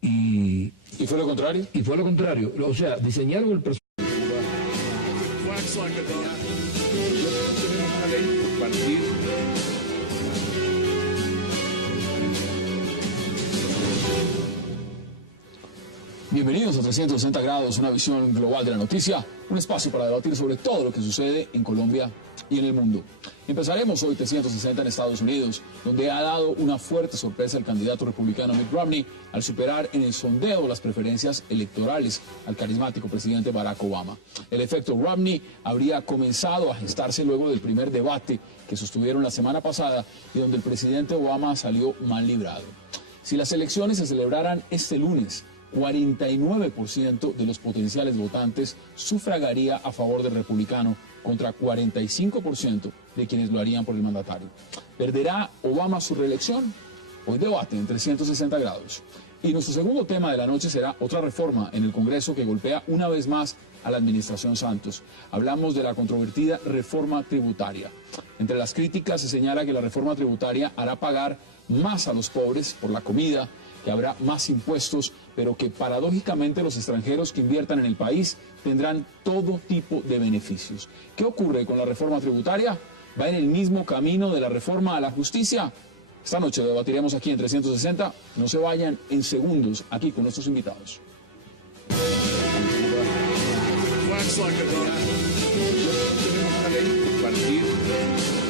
¿Y fue lo contrario? Y fue lo contrario. O sea, diseñaron el personaje. Bienvenidos a 360 grados, una visión global de la noticia, un espacio para debatir sobre todo lo que sucede en Colombia y en el mundo. Empezaremos hoy 360 en Estados Unidos, donde ha dado una fuerte sorpresa el candidato republicano Mitt Romney al superar en el sondeo las preferencias electorales al carismático presidente Barack Obama. El efecto Romney habría comenzado a gestarse luego del primer debate que sostuvieron la semana pasada y donde el presidente Obama salió mal librado. Si las elecciones se celebraran este lunes, 49% de los potenciales votantes sufragaría a favor del republicano contra 45% de quienes lo harían por el mandatario. ¿Perderá Obama su reelección? Hoy debate en 360 grados. Y nuestro segundo tema de la noche será otra reforma en el Congreso que golpea una vez más a la administración Santos. Hablamos de la controvertida reforma tributaria. Entre las críticas se señala que la reforma tributaria hará pagar más a los pobres por la comida, que habrá más impuestos, pero que paradójicamente los extranjeros que inviertan en el país tendrán todo tipo de beneficios. ¿Qué ocurre con la reforma tributaria? ¿Va en el mismo camino de la reforma a la justicia? Esta noche debatiremos aquí en 360. No se vayan en segundos aquí con nuestros invitados. Flags like a